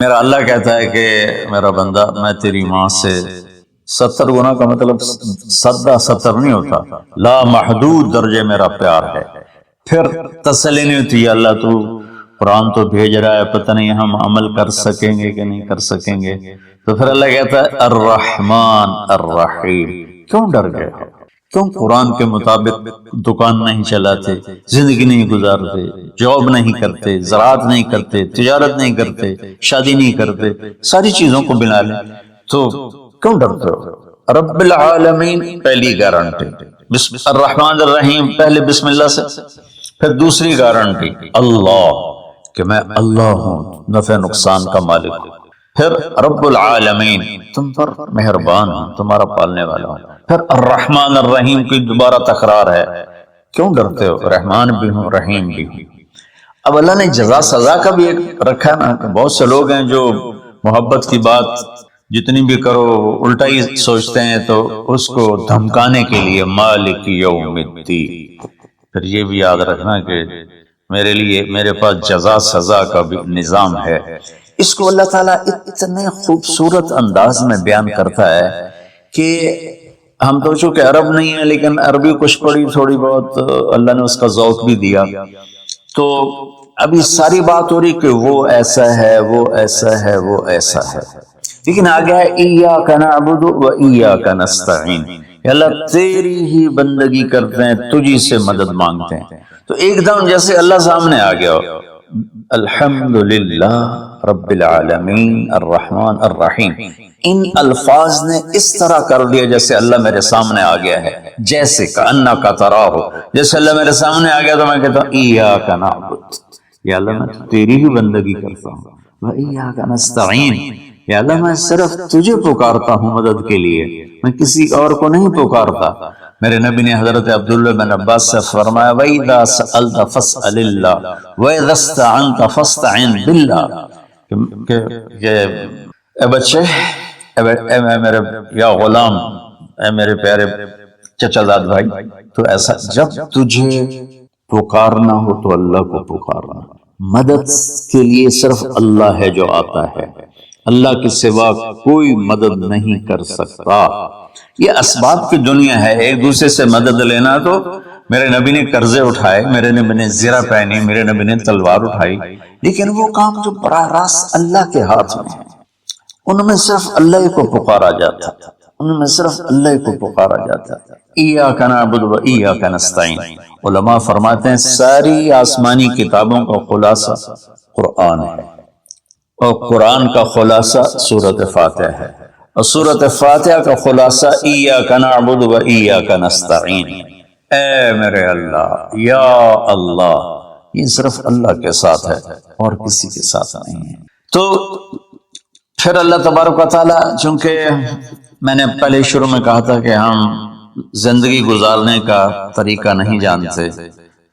میرا اللہ کہتا ہے کہ میرا بندہ میں تیری ماں سے 70 گنا کا مطلب سدہ 70 نہیں ہوتا، لا محدود درجے میرا پیار ہے۔ پھر تسلی نہیں ہوتی، یا اللہ تو قرآن تو بھیج رہا ہے، پتہ نہیں ہم عمل کر سکیں گے کہ نہیں کر سکیں گے۔ تو پھر اللہ کہتا ہے الرحمن الرحیم، کیوں ڈر گئے ہو؟ کیوں قرآن کے مطابق دکان نہیں چلاتے، زندگی نہیں گزارتے، جاب نہیں کرتے، زراعت نہیں کرتے، تجارت نہیں کرتے، شادی نہیں کرتے، ساری چیزوں کو بنا لیں تو کیوں ڈرتے ہو؟ رب العالمین پہلی گارنٹی، الرحمن الرحیم پہلے بسم اللہ سے، پھر دوسری گارنٹی اللہ، کہ میں اللہ ہوں، نفع نقصان کا مالک ہوں، پھر رب العالمین تم پر مہربان ہوں، تمہارا پالنے والا ہوں، پھر الرحمن الرحیم کی دوبارہ تکرار ہے، کیوں ڈرتے ہو؟ رحمان بھی ہوں رحیم بھی ہوں۔ اب اللہ نے جزا سزا کا بھی ایک رکھا نا، کہ بہت سے لوگ ہیں جو محبت کی بات جتنی بھی کرو الٹا ہی سوچتے ہیں، تو اس کو دھمکانے کے لیے مالک یوم الدین۔ پھر یہ بھی یاد رکھنا کہ میرے لیے میرے پاس جزا سزا کا بھی نظام ہے۔ اس کو اللہ تعالیٰ اتنے خوبصورت انداز میں بیان کرتا ہے کہ ہم تو چونکہ عرب نہیں ہیں، لیکن عربی کچھ پڑھی تھوڑی بہت، اللہ نے اس کا ذوق بھی دیا، تو ابھی ساری بات ہو رہی کہ وہ ایسا ہے، وہ ایسا ہے، وہ ایسا ہے، لیکن آگے ہے ایاک نعبد و ایاک نستعین، اللہ تیری ہی بندگی کرتے ہیں، تجھی سے مدد مانگتے ہیں۔ تو ایک دم جیسے اللہ سامنے آ گیا، الحمدللہ رب العالمین الرحمن الرحیم، ان الفاظ نے اس طرح کر دیا جیسے اللہ میرے سامنے آ گیا ہے، جیسے کأنک تراہ، جیسے اللہ میرے سامنے آ گیا تو میں کہتا ہوں ایاک نعبد، یا اللہ میں تیری ہی بندگی کرتا ہوں، و ایاک نستعین، یا اللہ میں صرف تجھے پکارتا ہوں مدد کے لیے، میں کسی اور کو نہیں پکارتا۔ میرے نبی نے حضرت عبداللہ بن عباس سے فرمایا وَإِذَا سَأَلْتَ فَاسْأَلِ اللَّهِ وَإِذَا اسْتَعَنْتَ فَاسْتَعِنْ بِاللَّهِ، کہ اے بچے، اے میرے یا غلام، اے میرے پیارے چچا زاد بھائی، تو ایسا جب تجھے پکارنا ہو تو اللہ کو پکارنا، مدد کے لیے صرف اللہ ہے جو آتا ہے، اللہ کے سوا کوئی مدد نہیں کر سکتا۔ یہ اسباب کی دنیا ہے، ایک دوسرے سے مدد لینا، تو میرے نبی نے قرضے اٹھائے، میرے نبی نے زرہ پہنی، میرے نبی نے تلوار اٹھائی، لیکن وہ کام جو براہ راست اللہ کے ہاتھ میں ہے، ان میں صرف اللہ کو پکارا جاتا، ان میں صرف اللہ کو پکارا جاتا۔ ایاک نعبد و ایاک نستعین، علماء فرماتے ہیں ساری آسمانی کتابوں کا خلاصہ قرآن ہے، اور قرآن کا خلاصہ سورۃ فاتحہ ہے، اور سورۃ فاتحہ کا خلاصہ ایاک نعبد و ایاک نستعین، اے میرے اللہ، یا اللہ، یہ صرف اللہ کے ساتھ ہے اور کسی کے ساتھ نہیں ہے۔ تو پھر اللہ تبارک و تعالیٰ، چونکہ میں نے پہلے شروع میں کہا تھا کہ ہم زندگی گزارنے کا طریقہ نہیں جانتے،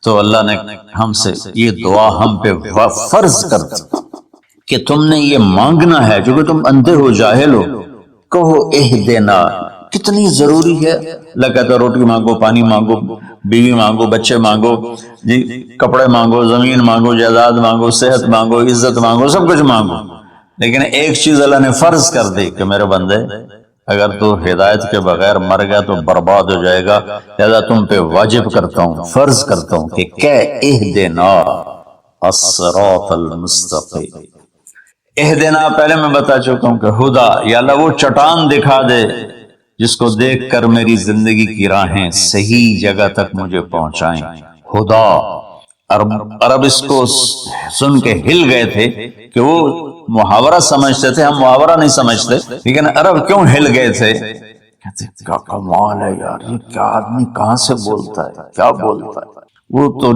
تو اللہ نے ہم سے یہ دعا ہم پہ فرض کر دی کہ تم نے یہ مانگنا ہے، چونکہ تم اندھے ہو، جاہل ہو، کہو اہدنا، کتنی ضروری ہے۔ اللہ کہتا ہے روٹی مانگو، پانی مانگو، بیوی مانگو، بچے مانگو، جی کپڑے مانگو، زمین مانگو، جائیداد مانگو، صحت مانگو، عزت مانگو، سب کچھ مانگو، لیکن ایک چیز اللہ نے فرض کر دی کہ میرے بندے اگر تو ہدایت کے بغیر مر گیا تو برباد ہو جائے گا، لہذا تم پہ واجب کرتا ہوں، فرض کرتا ہوں کہ کہ اہدنا الصراط المستقیم۔ اہدنا پہلے میں بتا چکا ہوں کہ خدا، یا اللہ وہ چٹان دکھا دے جس کو دیکھ کر میری زندگی کی راہیں صحیح جگہ تک مجھے پہنچائیں۔ خدا، عرب اس کو سن کے ہل گئے تھے کہ وہ محاورہ سمجھتے تھے، ہم محاورہ نہیں سمجھتے، لیکن عرب کیوں ہل گئے تھے؟ کہتے کیا کمال ہے یار، یہ کیا آدمی کہاں سے بولتا ہے، کیا بولتا ہے۔ وہ تو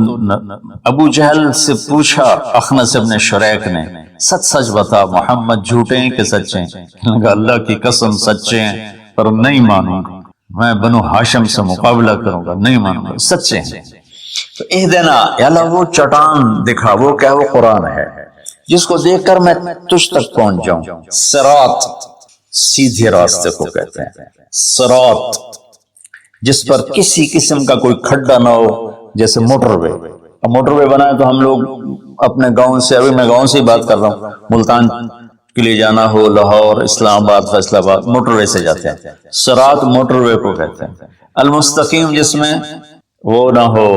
ابو جہل سے پوچھا اخنس ابن شریک نے، سچ سچ بتا محمد جھوٹے ہیں کہ سچے ہیں؟ اللہ کی قسم سچے ہیں، پر نہیں مانوں گا، میں بنو ہاشم سے مقابلہ کروں گا، نہیں مانوں گا، سچے ہیں۔ تو اہدنا، یا اللہ وہ چٹان دکھا، وہ کیا، وہ قرآن ہے جس کو دیکھ کر میں تجھ تک پہنچ جاؤں۔ صراط، سیدھے راستے کو کہتے ہیں، صراط جس پر کسی قسم کا کوئی کھڈا نہ ہو، جیسے موٹر وے۔ اب موٹر وے بنا ہے تو ہم لوگ اپنے گاؤں سے، ابھی میں گاؤں سے ہی بات کر رہا ہوں، ملتان کے لیے جانا ہو، لاہور، اسلام آباد، فیصل آباد، موٹر وے سے جاتے ہیں. صراط موٹر وے کو کہتے ہیں. المستقیم جس میں وہ نہ ہو،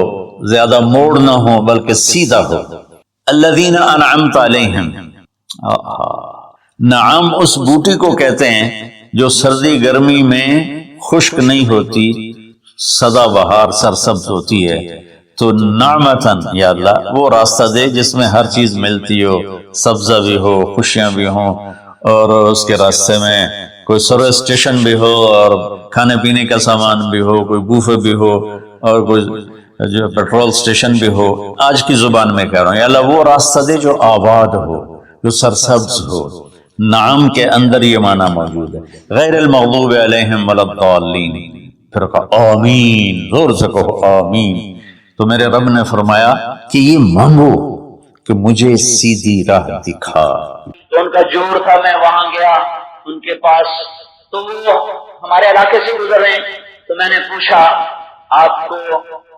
زیادہ موڑ نہ ہو بلکہ سیدھا ہو. الذین انعمت علیہم، نعام اس بوٹی کو کہتے ہیں جو سردی گرمی میں خشک نہیں ہوتی، سدا بہار سرسبز ہوتی ہے. تو نعمتن یا اللہ وہ راستہ دے جس میں ہر چیز ملتی ہو، سبزہ بھی ہو، خوشیاں بھی ہوں، اور اس کے راستے میں کوئی سروس اسٹیشن بھی ہو، اور کھانے پینے کا سامان بھی ہو، کوئی بوفے بھی ہو، اور کوئی جو پیٹرول اسٹیشن بھی ہو. آج کی زبان میں کہہ رہا ہوں یا اللہ وہ راستہ دے جو آباد ہو، جو سرسبز ہو. نعم کے اندر یہ معنی موجود ہے. غیر المغضوب علیہم ولا الضالین. پھر کہا آمین، زور سے کہو آمین. تو میرے رب نے فرمایا کہ یہ مانگو کہ مجھے سیدھی راہ دکھا. تو ان کا جور تھا، میں وہاں گیا ان کے پاس، تو وہ ہمارے علاقے سے گزر رہے ہیں. تو میں نے پوچھا آپ کو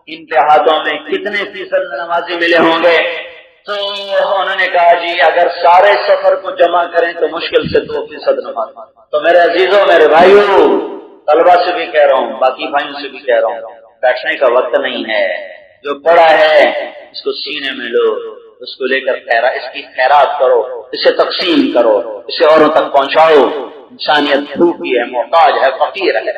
ان دیہاتوں میں کتنے فیصد نمازی ملے ہوں گے؟ تو انہوں نے کہا جی اگر سارے سفر کو جمع کریں تو مشکل سے 2% نماز. تو میرے عزیزوں، میرے بھائیوں، طلبا سے بھی کہہ رہا ہوں، باقی بھائیوں سے بھی کہہ رہا ہوں، بیٹھنے کا وقت نہیں ہے. جو پڑا ہے اس کو سینے میں لو، اس کو لے کر اس کی خیرات کرو، اسے تقسیم کرو، اسے اوروں تک پہنچاؤ. انسانیت بھوکی ہے، محتاج ہے، فقیر ہے.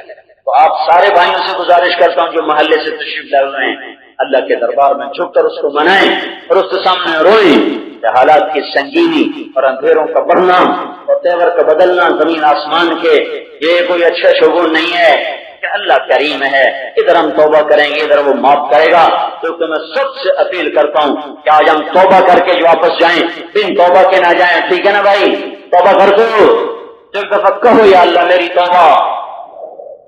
تو آپ سارے بھائیوں سے گزارش کرتا ہوں جو محلے سے تشریف لائے ہوئے ہیں، اللہ کے دربار میں جھک کر اس کو منائیں اور اس کے سامنے روئیں کہ حالات کی سنگینی اور اندھیروں کا بڑھنا اور تیور کا بدلنا زمین آسمان کے، یہ کوئی اچھا شگون نہیں ہے کہ اللہ کریم ہے. ادھر ہم توبہ کریں گے، ادھر وہ معاف کرے گا. تو میں سب سے اپیل کرتا ہوں کہ آج ہم توبہ کر کے جو واپس جائیں، بن توبہ کے نہ جائیں. ٹھیک ہے نا بھائی؟ توبہ کر دو، ایک دفعہ کہو یا اللہ میری توبہ،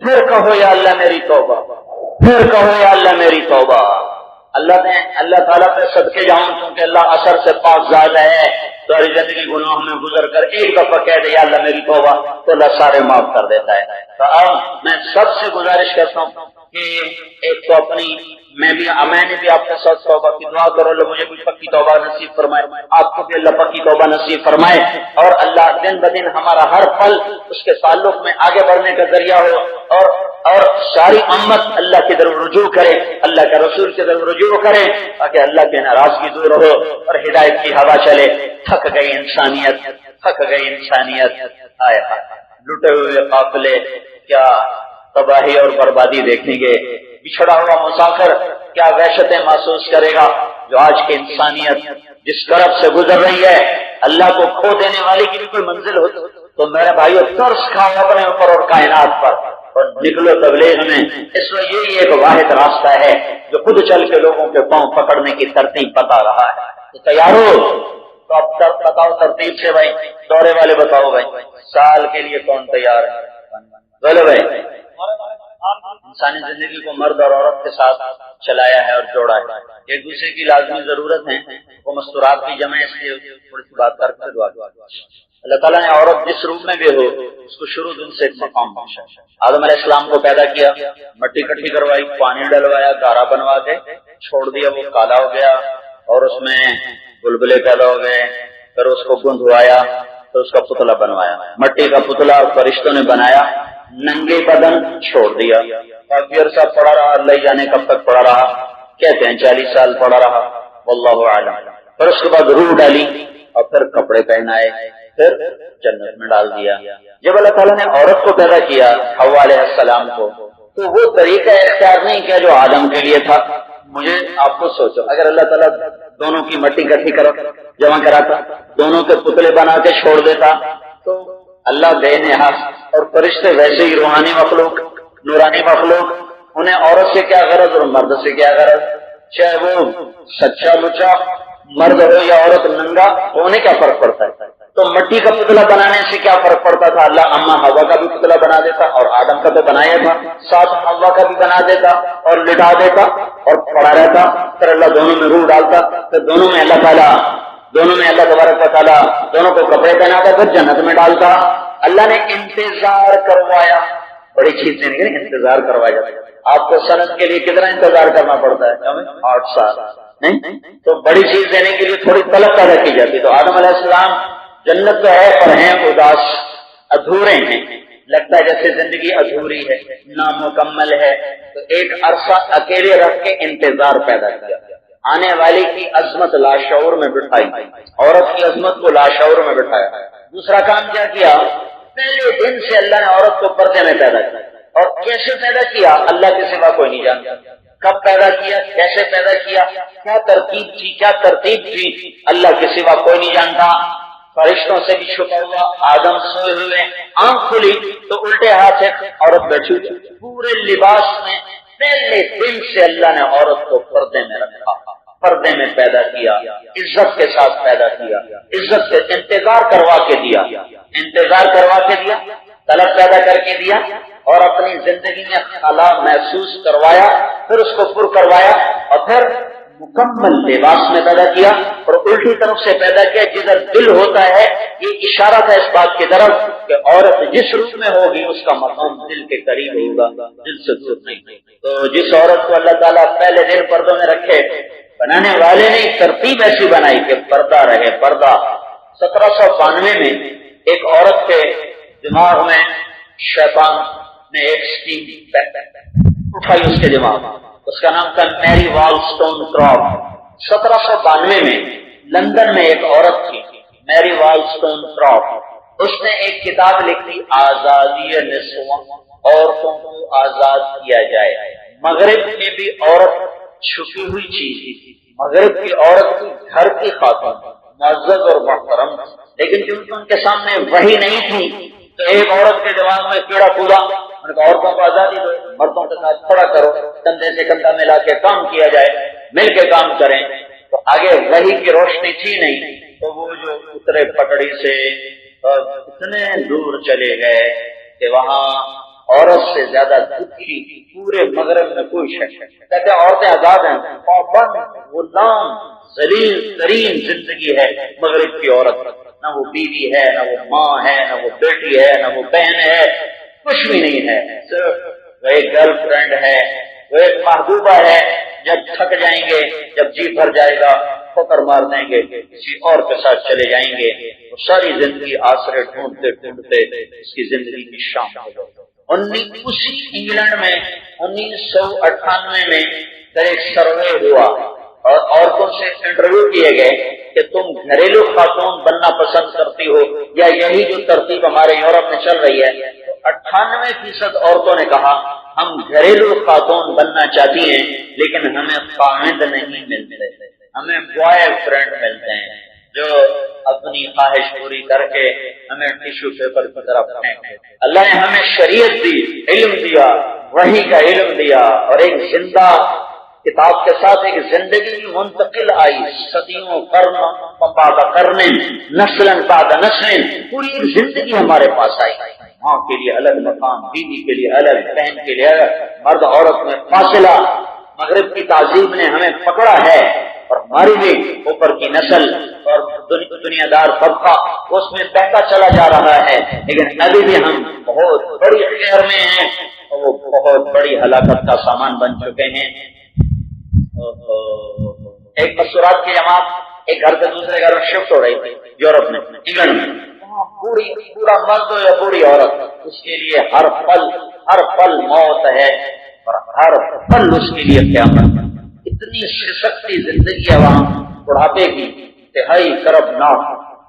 پھر کہو یا اللہ میری توبہ، پھر کہو یا اللہ میری توبہ. اللہ تعالیٰ پہ صدقے جاؤں کیونکہ اللہ اثر سے پاک ذات ہے. ساری زندگی گناہوں میں گزر کر ایک دفعہ کہہ دے یا اللہ میری توبہ، تو اللہ سارے معاف کر دیتا ہے. تو اب میں سب سے گزارش کرتا ہوں کہ ایک تو اپنی میں نے بھی آپ کے ساتھ توبہ کی دعا کرو، اللہ مجھے کوئی پکی توبہ نصیب فرمائے، آپ کو بھی اللہ پکی توبہ نصیب فرمائے، اور اللہ دن بدن ہمارا ہر پل اس کے تعلق میں آگے بڑھنے کا ذریعہ ہو، اور ساری امت اللہ کی طرف رجوع کرے، اللہ کے رسول کی طرف رجوع کرے، تاکہ اللہ کے ناراضگی دور ہو اور ہدایت کی ہوا چلے. تھک گئی انسانیت، تھک گئی انسانیت. آئے لٹے ہوئے قافلے کیا تباہی اور بربادی دیکھیں گے. بچھڑا ہوا مسافر کیا وحشتیں محسوس کرے گا. جو آج کی انسانیت جس طرف سے گزر رہی ہے، اللہ کو کھو دینے والے کی بھی کوئی منزل ہو تو میرے بھائیو ترس کھاؤ اپنے اوپر اور کائنات پر، اور نکلو تبلیغ میں. اس میں یہی ایک واحد راستہ ہے جو خود چل کے لوگوں کے پاؤں پکڑنے کی ترتیب بتا رہا ہے. تو تیار ہو؟ تو اب بتاؤ ترتیب سے بھائی، دورے والے بتاؤ بھائی، سال کے لیے کون تیار ہے؟ بولو بھائی. انسانی زندگی کو مرد اور عورت کے ساتھ چلایا ہے اور جوڑا ہے. ایک دوسرے کی لازمی ضرورت ہے. وہ مستورات کی جمع، اس لیے تھوڑی سی بات کر کے دعا. اللہ تعالیٰ نے عورت جس روپ میں بھی ہو اس کو شروع دن سے ایک مقام بخشا. آدم علیہ السلام کو پیدا کیا، مٹی اکٹھی کروائی، پانی ڈلوایا، گارا بنوا کے چھوڑ دیا، وہ کالا ہو گیا اور اس میں بلبلے پیدا ہو گئے. پھر اس کو گندھوایا تو اس کا پتلا بنوایا، مٹی کا پتلا فرشتوں نے بنایا، ننگے بدن چھوڑ دیا. کافی عرصہ پڑا رہا، اللہ جانے کب تک پڑا رہا، کہتے ہیں 40 سال پڑا رہا، واللہ اعلم. پھر اس کے بعد روح ڈالی اور پھر کپڑے پہنائے، پھر جنت میں ڈال دیا. جب اللہ تعالیٰ نے عورت کو پیدا کیا، حوا علیہ السلام کو، تو وہ طریقہ اختیار نہیں کیا جو آدم کے لیے تھا. مجھے آپ کو سوچو، اگر اللہ تعالیٰ دونوں کی مٹی اکٹھی جمع کراتا، دونوں کے پتلے بنا کے چھوڑ دیتا، تو اللہ بے نہاد اور فرشتے ویسے ہی روحانی مخلوق، نورانی مخلوق، انہیں عورت سے کیا غرض اور مرد سے کیا غرض؟ چاہے وہ سچا لچا مرد ہو یا عورت ننگا، تو انہیں کیا فرق پڑتا ہے؟ تو مٹی کا پتلا بنانے سے کیا فرق پڑتا تھا؟ اللہ اماں ہوا کا بھی پتلا بنا دیتا اور آدم کا تو بنایا تھا، ساتھ ہوا کا بھی بنا دیتا اور لٹا دیتا اور پڑا رہتا. پھر اللہ دونوں میں روح ڈالتا، پھر دونوں میں اللہ تبارک و تعالیٰ دونوں کو کپڑے پہناتا، پھر جنت میں ڈالتا. اللہ نے انتظار کروایا. بڑی چیز سے نہیں، انتظار کروایا. آپ کو سند کے لیے کتنا انتظار کرنا پڑتا ہے؟ 8 سال نہیں؟ تو بڑی چیز دینے کے لیے تھوڑی طلب پیدا کی جاتی. تو آدم علیہ السلام جنت تو ہے پر ہیں اداس، ادھورے ہیں، لگتا ہے جیسے زندگی ادھوری ہے، نامکمل ہے. تو ایک عرصہ اکیلے رکھ کے انتظار پیدا کیا، آنے والی کی عظمت لاشعور میں بٹھائی، عورت کی عظمت کو لاشعور میں بٹھایا. دوسرا کام کیا کیا، پہلے دن سے اللہ نے عورت کو پردے میں پیدا کیا. اور کیسے پیدا کیا اللہ کے سوا کوئی نہیں جانتا. کب پیدا کیا، کیسے پیدا کیا، کیا ترکیب تھی، کیا ترتیب تھی، اللہ کے سوا کوئی نہیں جانتا. فرشتوں سے بھی چھپا ہوا. آدم سوئے ہوئے، آنکھ کھلی تو الٹے ہاتھ ایک عورت بیٹھی ہوئی پورے لباس میں. پہلے دن سے اللہ نے عورت کو پردے میں رکھا، پردے میں پیدا کیا، عزت کے ساتھ پیدا کیا، عزت سے انتظار کروا کے دیا، انتظار کروا کے دیا، طلب پیدا کر کے دیا، اور اپنی زندگی میں خلا محسوس کروایا، پھر اس کو پر کروایا، اور پھر مکمل لباس میں پیدا کیا. اور الٹی طرف سے پیدا کیا جدھر دل ہوتا ہے. یہ اشارہ تھا اس بات کی طرف کہ عورت جس روپ میں ہوگی اس کا مقام دل کے قریب ہوگا، دل سے دور نہیں. تو جس عورت کو اللہ تعالیٰ پہلے دن پردوں میں رکھے، بنانے والے نے ترتیب ایسی بنائی کہ پردہ رہے، پردہ. 1792 میں ایک عورت کے دماغ میں شیطان نے ایک اسکیم اٹھائی اس کے دماغ میں. اس کا نام تھا میری والسٹون کرافٹ. 1792 میں لندن میں ایک عورت تھی میری والسٹون کرافٹ. اس نے ایک کتاب لکھی آزادی نسواں، عورتوں کو آزاد کیا جائے. مغرب میں بھی عورت چھپی ہوئی چیز تھی. مغرب کی عورت کی گھر کی خاتون معزز اور محترم، لیکن کیونکہ ان کے سامنے وہی نہیں تھی تو ایک عورت کے دماغ میں کیڑا کودا. عورتوں کو آزادی دو، مردوں کے ساتھ کھڑا کرو، کندھے سے کندھا ملا کے کام کیا جائے، مل کے کام کریں. تو آگے وحی کی روشنی تھی نہیں، تو وہ جو اترے پٹڑی سے اتنے دور چلے گئے کہ وہاں عورت سے زیادہ دکھی پورے مغرب میں کوئی شک. کہتے عورتیں آزاد ہیں، پابند غلام ذلیل ترین زندگی ہے مغرب کی عورت. نہ وہ بیوی ہے، نہ وہ ماں ہے، نہ وہ بیٹی ہے، نہ وہ بہن ہے، کچھ بھی نہیں ہے. صرف وہ ایک گرل فرینڈ ہے، وہ ایک محبوبہ ہے. جب تھک جائیں گے، جب جی بھر جائے گا، ٹھوکر مار دیں گے، کسی اور کے ساتھ چلے جائیں گے. وہ ساری زندگی آسرے ڈھونڈتے ڈھونڈتے اس کی زندگی کی شام ہو گئی. اسی انگلینڈ میں 1998 میں ایک سروے ہوا اور عورتوں سے انٹرویو کیے گئے کہ تم گھریلو خاتون بننا پسند کرتی ہو یا یہی جو ترتیب ہمارے یورپ میں چل رہی ہے. 98% عورتوں نے کہا ہم گھریلو خاتون بننا چاہتی ہیں لیکن ہمیں خاوند نہیں ملتے، ہمیں بوائے فرینڈ ملتے ہیں جو اپنی خواہش پوری کر کے ہمیں ٹیشو پیپر کی طرف پھینکے. اللہ نے ہمیں شریعت دی، علم دیا، وحی کا علم دیا، اور ایک زندہ کتاب کے ساتھ ایک زندگی منتقل آئی. صدیوں بعد قرن، نسل بعد نسل، پوری ایک زندگی ہمارے پاس آئی. ماں کے لیے الگ مقام، بیوی کے لیے الگ، بہن کے لیے الگ، مرد عورت میں فاصلہ. مغرب کی تہذیب نے ہمیں پکڑا ہے اور ہماری بھی اوپر کی نسل اور دنیا دار طبقہ اس میں بہتا چلا جا رہا ہے. لیکن ابھی بھی ہم بہت بڑی خیر میں ہیں اور وہ بہت بڑی ہلاکت کا سامان بن چکے ہیں. ایک مستورات کی جماعت ایک گھر سے دوسرے گھر میں شفٹ ہو رہی تھی یورپ میں، انگلینڈ میں. پورا مرد ہو یا پوری عورت، اس کے لیے ہر پل موت ہے اور ہر پل اس کے لیے قیامت. اتنی سختی زندگی ہے وہاں، بڑھاپے کی انتہائی کربناک.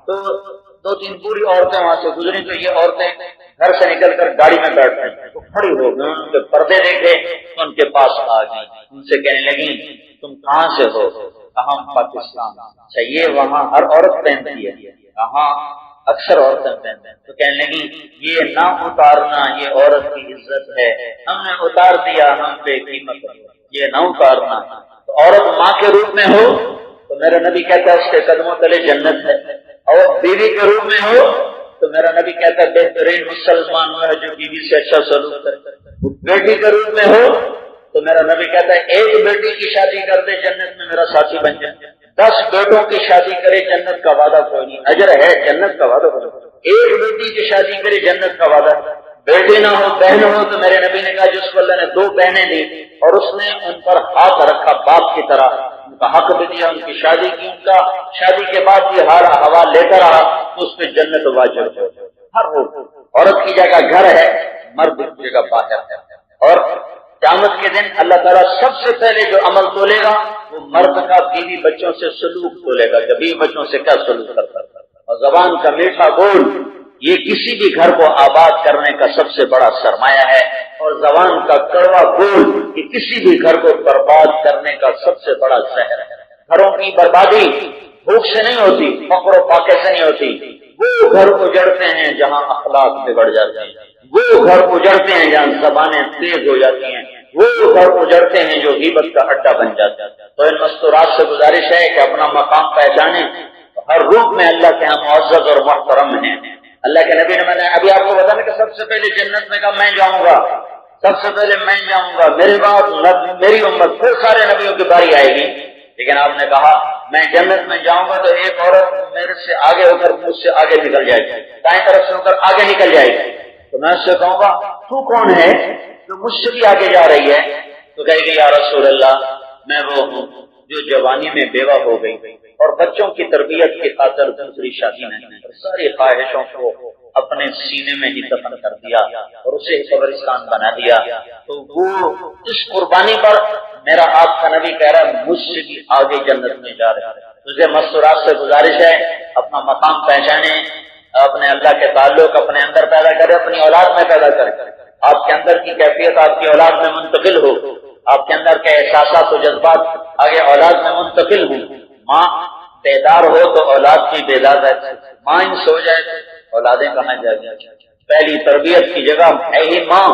تو 2-3 پوری عورتیں وہاں سے گزری تو یہ عورتیں گھر سے نکل کر گاڑی میں بیٹھ گئی تو کھڑی ہو گئی. ان کے پردے دیکھے تو ان کے پاس آ گئی، ان سے کہنے لگی تم کہاں سے ہو؟ کہاں؟ پاکستان. اچھا یہ وہاں ہر عورت پہنتی ہے؟ کہاں اکثر عورتیں پہنتے ہیں. تو کہنے لگی یہ نہ اتارنا یہ عورت کی عزت ہے، ہم نے اتار دیا، ہم بے قیمت ہے، یہ نہ اتارنا. تو عورت ماں کے روپ میں ہو تو میرا نبی کہتا ہے اس کے قدموں تلے جنت ہے، اور بیوی کے روپ میں ہو تو میرا نبی کہتا ہے بہترین مسلمان وہ ہے جو بیوی سے اچھا سلوک کرے. بیٹی کے روپ میں ہو تو میرا نبی کہتا ہے ایک بیٹی کی شادی کر دے جنت میں میرا ساتھی بن جائے. 10 بیٹوں کی شادی کرے جنت کا وعدہ کوئی نہیں، اجر ہے جنت کا وعدہ کوئی نہیں. ایک بیٹی کی شادی کرے جنت کا وعدہ. بیٹی نہ ہو بہن ہو تو میرے نبی نے کہا جس کو اللہ نے 2 بہنیں دی اور اس نے ان پر ہاتھ رکھا باپ کی طرح، کا حق بھی دیا، ان کی شادی کی، ان کا شادی کے بعد بھی ہر ہوا لیتا رہا تو اس پہ جنت واجب ہے۔ ہر وہ عورت کی جگہ گھر ہے، مرد کی جگہ باہر ہے۔ اور قیامت کے دن اللہ تعالیٰ سب سے پہلے جو عمل تولے گا وہ مرد کا بیوی بچوں سے سلوک تولے گا کہ بیوی بچوں سے کیا سلوک کرتا ہے۔ اور زبان کا میٹھا بول یہ کسی بھی گھر کو آباد کرنے کا سب سے بڑا سرمایہ ہے، اور زبان کا کڑوا بول یہ کسی بھی گھر کو برباد کرنے کا سب سے بڑا زہر ہے۔ گھروں کی بربادی بھوک سے نہیں ہوتی، فقر و فاقے سے نہیں ہوتی، وہ گھر اجڑتے ہیں جہاں اخلاق بگڑ جاتے ہیں، وہ گھر اجڑتے ہیں جہاں زبانیں تیز ہو جاتی ہیں، وہ گھر اجڑتے ہیں جو غیبت کا اڈا بن جاتا ہے۔ تو ان مستورات سے گزارش ہے کہ اپنا مقام پہچانیں، ہر روپ میں اللہ کے ہاں معزز اور محترم ہیں۔ اللہ کے نبی نے میں نے ابھی آپ کو بتانا کہ سب سے پہلے جنت میں کہا میں جاؤں گا، سب سے پہلے میں جاؤں گا، میرے بعد میری امت، پھر سارے نبیوں کی باری آئے گی۔ لیکن آپ نے کہا میں جنت میں جاؤں گا تو ایک عورت میرے سے آگے ہو کر مجھ سے آگے نکل جائے گی، دائیں طرف سے ہو کر آگے نکل جائے گی، تو میں اس سے کہوں گا تو کون ہے جو مجھ سے بھی آگے جا رہی ہے؟ تو کہے گی یا رسول اللہ میں وہ ہوں جو جوانی میں بیوہ ہو گئی اور بچوں کی تربیت کی خاطر دوسری شادی نہیں، ساری خواہشوں کو اپنے سینے میں ہی دفن کر دیا اور اسے قبرستان بنا دیا۔ تو وہ اس قربانی پر میرا آپ کا نبی کہہ رہا ہے مجھ سے بھی آگے جنت میں جا رہا ہے۔ تجھے مستورات سے گزارش ہے اپنا مقام پہچانے، اپنے اللہ کے تعلق اپنے اندر پیدا کرے، اپنی اولاد میں پیدا کرے، آپ کے اندر کی کیفیت آپ کی اولاد میں منتقل ہو، آپ کے اندر کے احساسات و جذبات آگے اولاد میں منتقل ہوں۔ ماں بیدار ہو تو اولاد کی بیدار ہے، ماں ان سو جائے تو اولادیں کہاں جائیں گی؟ پہلی تربیت کی جگہ ہے ہی ماں،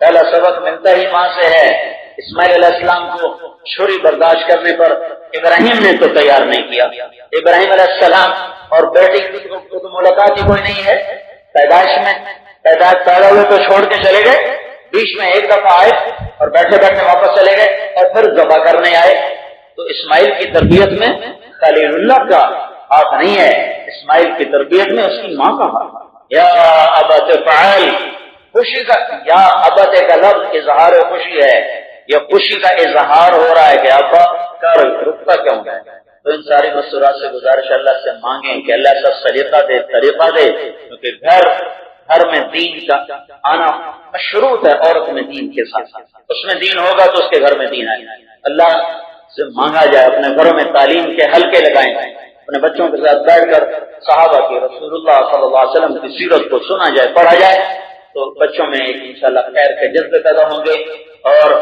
پہلا سبق ملتا ہی ماں سے ہے۔ اسماعیل علیہ السلام کو چھری برداشت کرنے پر ابراہیم نے تو تیار نہیں کیا۔ ابراہیم علیہ السلام اور بیٹی کی تو ملاقات ہی کوئی نہیں ہے، پیدائش میں پیدا ہوئے تو چھوڑ کے چلے گئے، بیچ میں ایک دفعہ آئے اور بیٹھے بیٹھے واپس چلے گئے اور پھر ذبح کرنے آئے۔ تو اسماعیل کی تربیت میں خلیل اللہ کا ہاتھ نہیں ہے، اسماعیل کی تربیت میں اس کی ماں کا ہاتھ۔ یا ابت فعل، خوشی کا یا ابت کا لفظ اظہار خوشی ہے، یہ خوشی کا اظہار ہو رہا ہے کہ ابا کر، رکتا کیوں ہے؟ تو ان ساری مستورات سے گزارش اللہ سے مانگیں کہ اللہ سب سلیقہ دے، طریقہ دے، کیونکہ گھر میں دین کا آنا مشروط ہے، عورت میں دین کے ساتھ، اس میں دین ہوگا تو اس کے گھر میں دین آئے۔ اللہ سے مانگا جائے اپنے گھروں میں تعلیم کے حلقے لگائیں، اپنے بچوں کے ساتھ بیٹھ کر صحابہ کی، رسول اللہ صلی اللہ علیہ وسلم کی سیرت کو سنا جائے، پڑھا جائے، تو بچوں میں ایک انشاءاللہ خیر کے جذبے پیدا ہوں گے، اور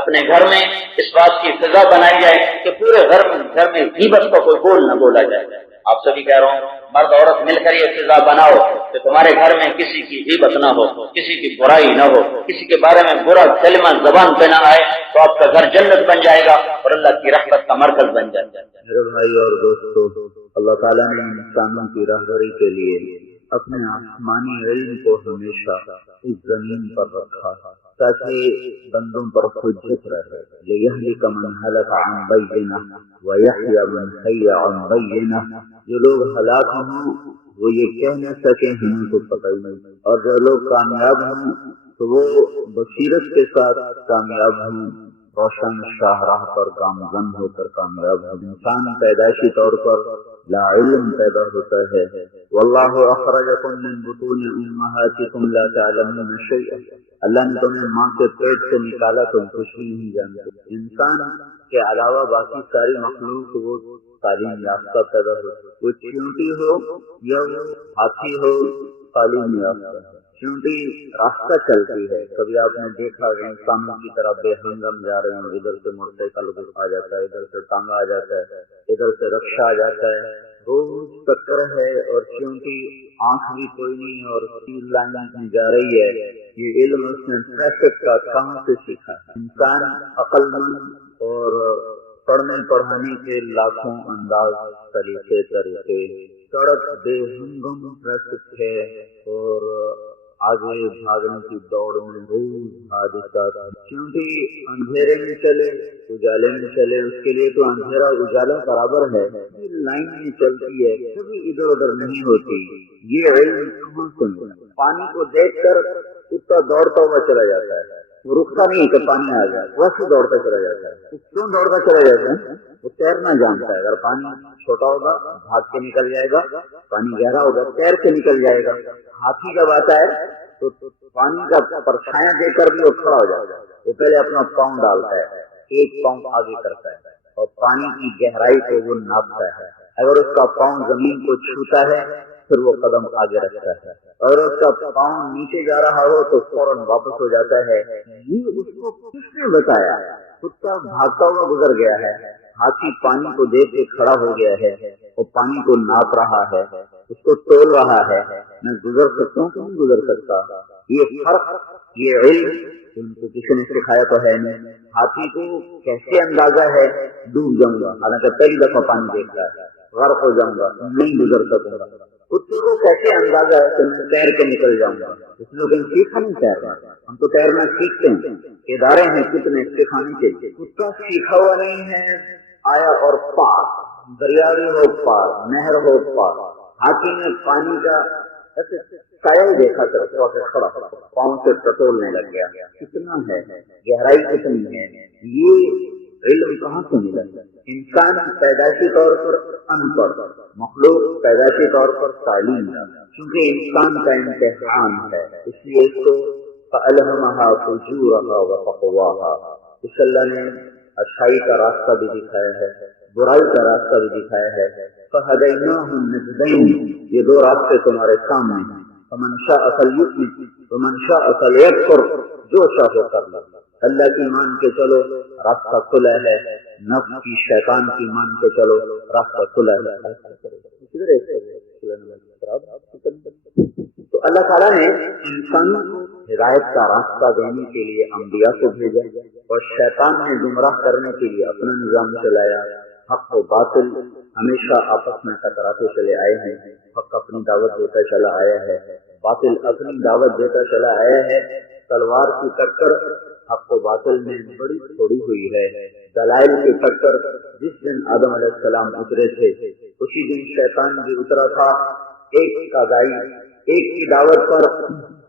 اپنے گھر میں اس بات کی فضا بنائی جائے کہ پورے گھر میں غیبت کا کوئی بول نہ بولا جائے۔ آپ سبھی کہہ رہا ہوں مرد عورت مل کر یہ فضا بناؤ کہ تمہارے گھر میں کسی کی غیبت نہ ہو، کسی کی برائی نہ ہو، کسی کے بارے میں برا کلمہ زبان پہ نہ آئے، تو آپ کا گھر جنت بن جائے گا اور اللہ کی رحمت کا مرکز بن جائے گا۔ میرے بھائی اور دوستو، اللہ تعالیٰ نے انسانوں کی رہبری کے لیے اپنے آسمانی علم کو ہمیشہ اس زمین پر رکھا تاکہ بندوں پر حجت رہے، لِيَهْلِكَ مَنْ هَلَكَ عَنْ بَيِّنَةٍ وَيَحْيَىٰ مَنْ حَيَّ عَنْ بَيِّنَةٍ۔ جو لوگ ہلاک ہوں وہ یہ کہہ نہ سکیں ہمیں تو پتہ ہی نہیں، اور جو لوگ کامیاب ہوں تو وہ بصیرت کے ساتھ کامیاب ہوں، روشن شاہراہ پر گامزن ہو کر کامیاب ہوں۔ انسان پیدائشی طور پر لا علم پیدا ہوتا ہے، واللہ اخرجکم من بطون امہاتکم لا تعلمون شیئا، اللہ نے تمہیں ماں کے پیٹ سے نکالا، تم کچھ بھی نہیں جانتے۔ انسان کے علاوہ باقی ساری مخلوق وہ تعلیم یافتہ پیدا ہوتی، وہ چیونٹی ہو یا وہ ہاتھی ہو، تعلیم یافتہ ہے۔ چیونٹی راستہ چلتی ہے، کبھی آپ نے دیکھا کہ انسانوں کی طرح بے ہنگم جا رہے ہیں، ادھر سے موٹر سائیکل آ جاتا ہے، ادھر سے ٹانگا آ جاتا ہے، ادھر سے رکشا آ جاتا ہے، روز چکر ہے، اور چیونٹی آنکھ بھی کوئی نہیں اور تین لائن میں جا رہی ہے۔ یہ علم اس نے ٹریفک کا کہاں سے سیکھا ہے؟ انسان عقل مند اور پڑھنے پڑھانے کے لاکھوں انداز، طریقے سڑک بے ہنگم ٹریفک ہے، اور آگے بھاگنے کی دوڑ میں روز حادثات۔ کیونکہ اندھیرے میں چلے اجالے میں چلے، اس کے لیے تو اندھیرا اجالا برابر ہے، لائن میں چلتی ہے، کبھی ادھر ادھر نہیں ہوتی۔ یہ علم کہاں سے ملا؟ پانی کو دیکھ کر کتا دوڑتا ہوا چلا جاتا ہے، وہ رکتا نہیں کہ پانی آ جائے، ویسے دوڑتا چلا جاتا ہے۔ کیوں دوڑتا چلا جاتا ہے؟ وہ تیرنا جانتا ہے۔ اگر پانی چھوٹا ہوگا بھاگ کے نکل جائے گا، پانی گہرا ہوگا تیر کے نکل جائے گا۔ ہاتھی جب آتا ہے تو پانی کا پرچھایا دے کر بھی وہ کھڑا ہو جاتا ہے۔ وہ پہلے اپنا پاؤں ڈالتا ہے، ایک پاؤں آگے کرتا ہے اور پانی کی گہرائی کو وہ ناپتا ہے۔ اگر اس کا پاؤں زمین کو چھوتا ہے پھر وہ قدم آگے رکھتا ہے، اور اس کا پاؤں نیچے جا رہا ہو تو فوراً واپس ہو جاتا ہے۔ یہ اس کو کس نے بتایا؟ کتا بھاگتا ہوا گزر گیا ہے، ہاتھی پانی کو دیکھ کے کھڑا ہو گیا ہے، وہ پانی کو ناپ رہا ہے، اس کو تول رہا ہے۔ میں گزر سکتا ہوں کہ نہیں گزر سکتا؟ یہ فرق، یہ علم ان کو کسی نے سکھایا تو ہے نہیں۔ ہاتھی کو کیسے اندازہ ہے ڈوب جاؤں گا، حالانکہ پہلی دفعہ پانی دیکھ رہا ہے، غرق ہو جاؤں گا، نہیں گزر سکوں گا۔ کتے کو کیسے اندازہ ہے کہ میں تیر کے نکل جاؤں گا؟ اس نے کہیں سیکھا نہیں تیرنا، ہم تو تیرنا سیکھتے ہیں، ادارے ہیں کتنے سکھانے کے لیے۔ کتا سیکھا ہوا نہیں ہے، آیا اور پار، دریا بھی ہو پار، نہر ہو پار۔ ہاتھی نے پانی کا ایسے سایہ دیکھا طرف آ کے کھڑا، پاؤں سے ٹٹولنے لگ گیا۔ کتنا ہے گہرائی، کتنی ہے؟ یہ علم کہاں سے ملا؟ انسان پیدائشی طور پر ان پڑھ، مخلوق پیدائشی طور پر تعلیم، کیونکہ انسان کا امتحان ہے، اس لیے اس کو فَأَلْهَمَهَا فُجُورَهَا وَتَقْوَاهَا، اس اللہ نے اچھائی کا راستہ بھی دکھایا ہے، برائی کا راستہ بھی دکھایا ہے۔ فَهَدَيْنَاهُ النَّجْدَيْنِ، یہ دو راستے تمہارے سامنے ہیں۔ فَمَنْ شَاءَ فَلْيُؤْمِنْ وَمَنْ شَاءَ فَلْيَكْفُرْ، جو چاہو کر لو۔ اللہ کی مان کے چلو، راستہ کھلا ہے، نفس کی شیطان کی مان کے چلو، راستہ کھلا ہے۔ تو اللہ تعالیٰ نے انسانوں کو ہدایت کا راستہ دینے کے لیے انبیاء کو بھیجا، اور شیطان نے گمراہ کرنے کے لیے اپنا نظام چلایا۔ حق و باطل ہمیشہ آپس میں ٹکراتے چلے آئے ہیں، حق اپنی دعوت دیتا چلا آیا ہے، باطل اپنی دعوت دیتا چلا آیا ہے۔ تلوار کی ٹکر حق و باطل میں بڑی تھوڑی ہوئی ہے۔ دلائل کی ٹکر جس دن آدم علیہ السلام اترے تھے اسی دن شیطان بھی اترا تھا۔ ایک کا دائی، ایک کی دعوت پر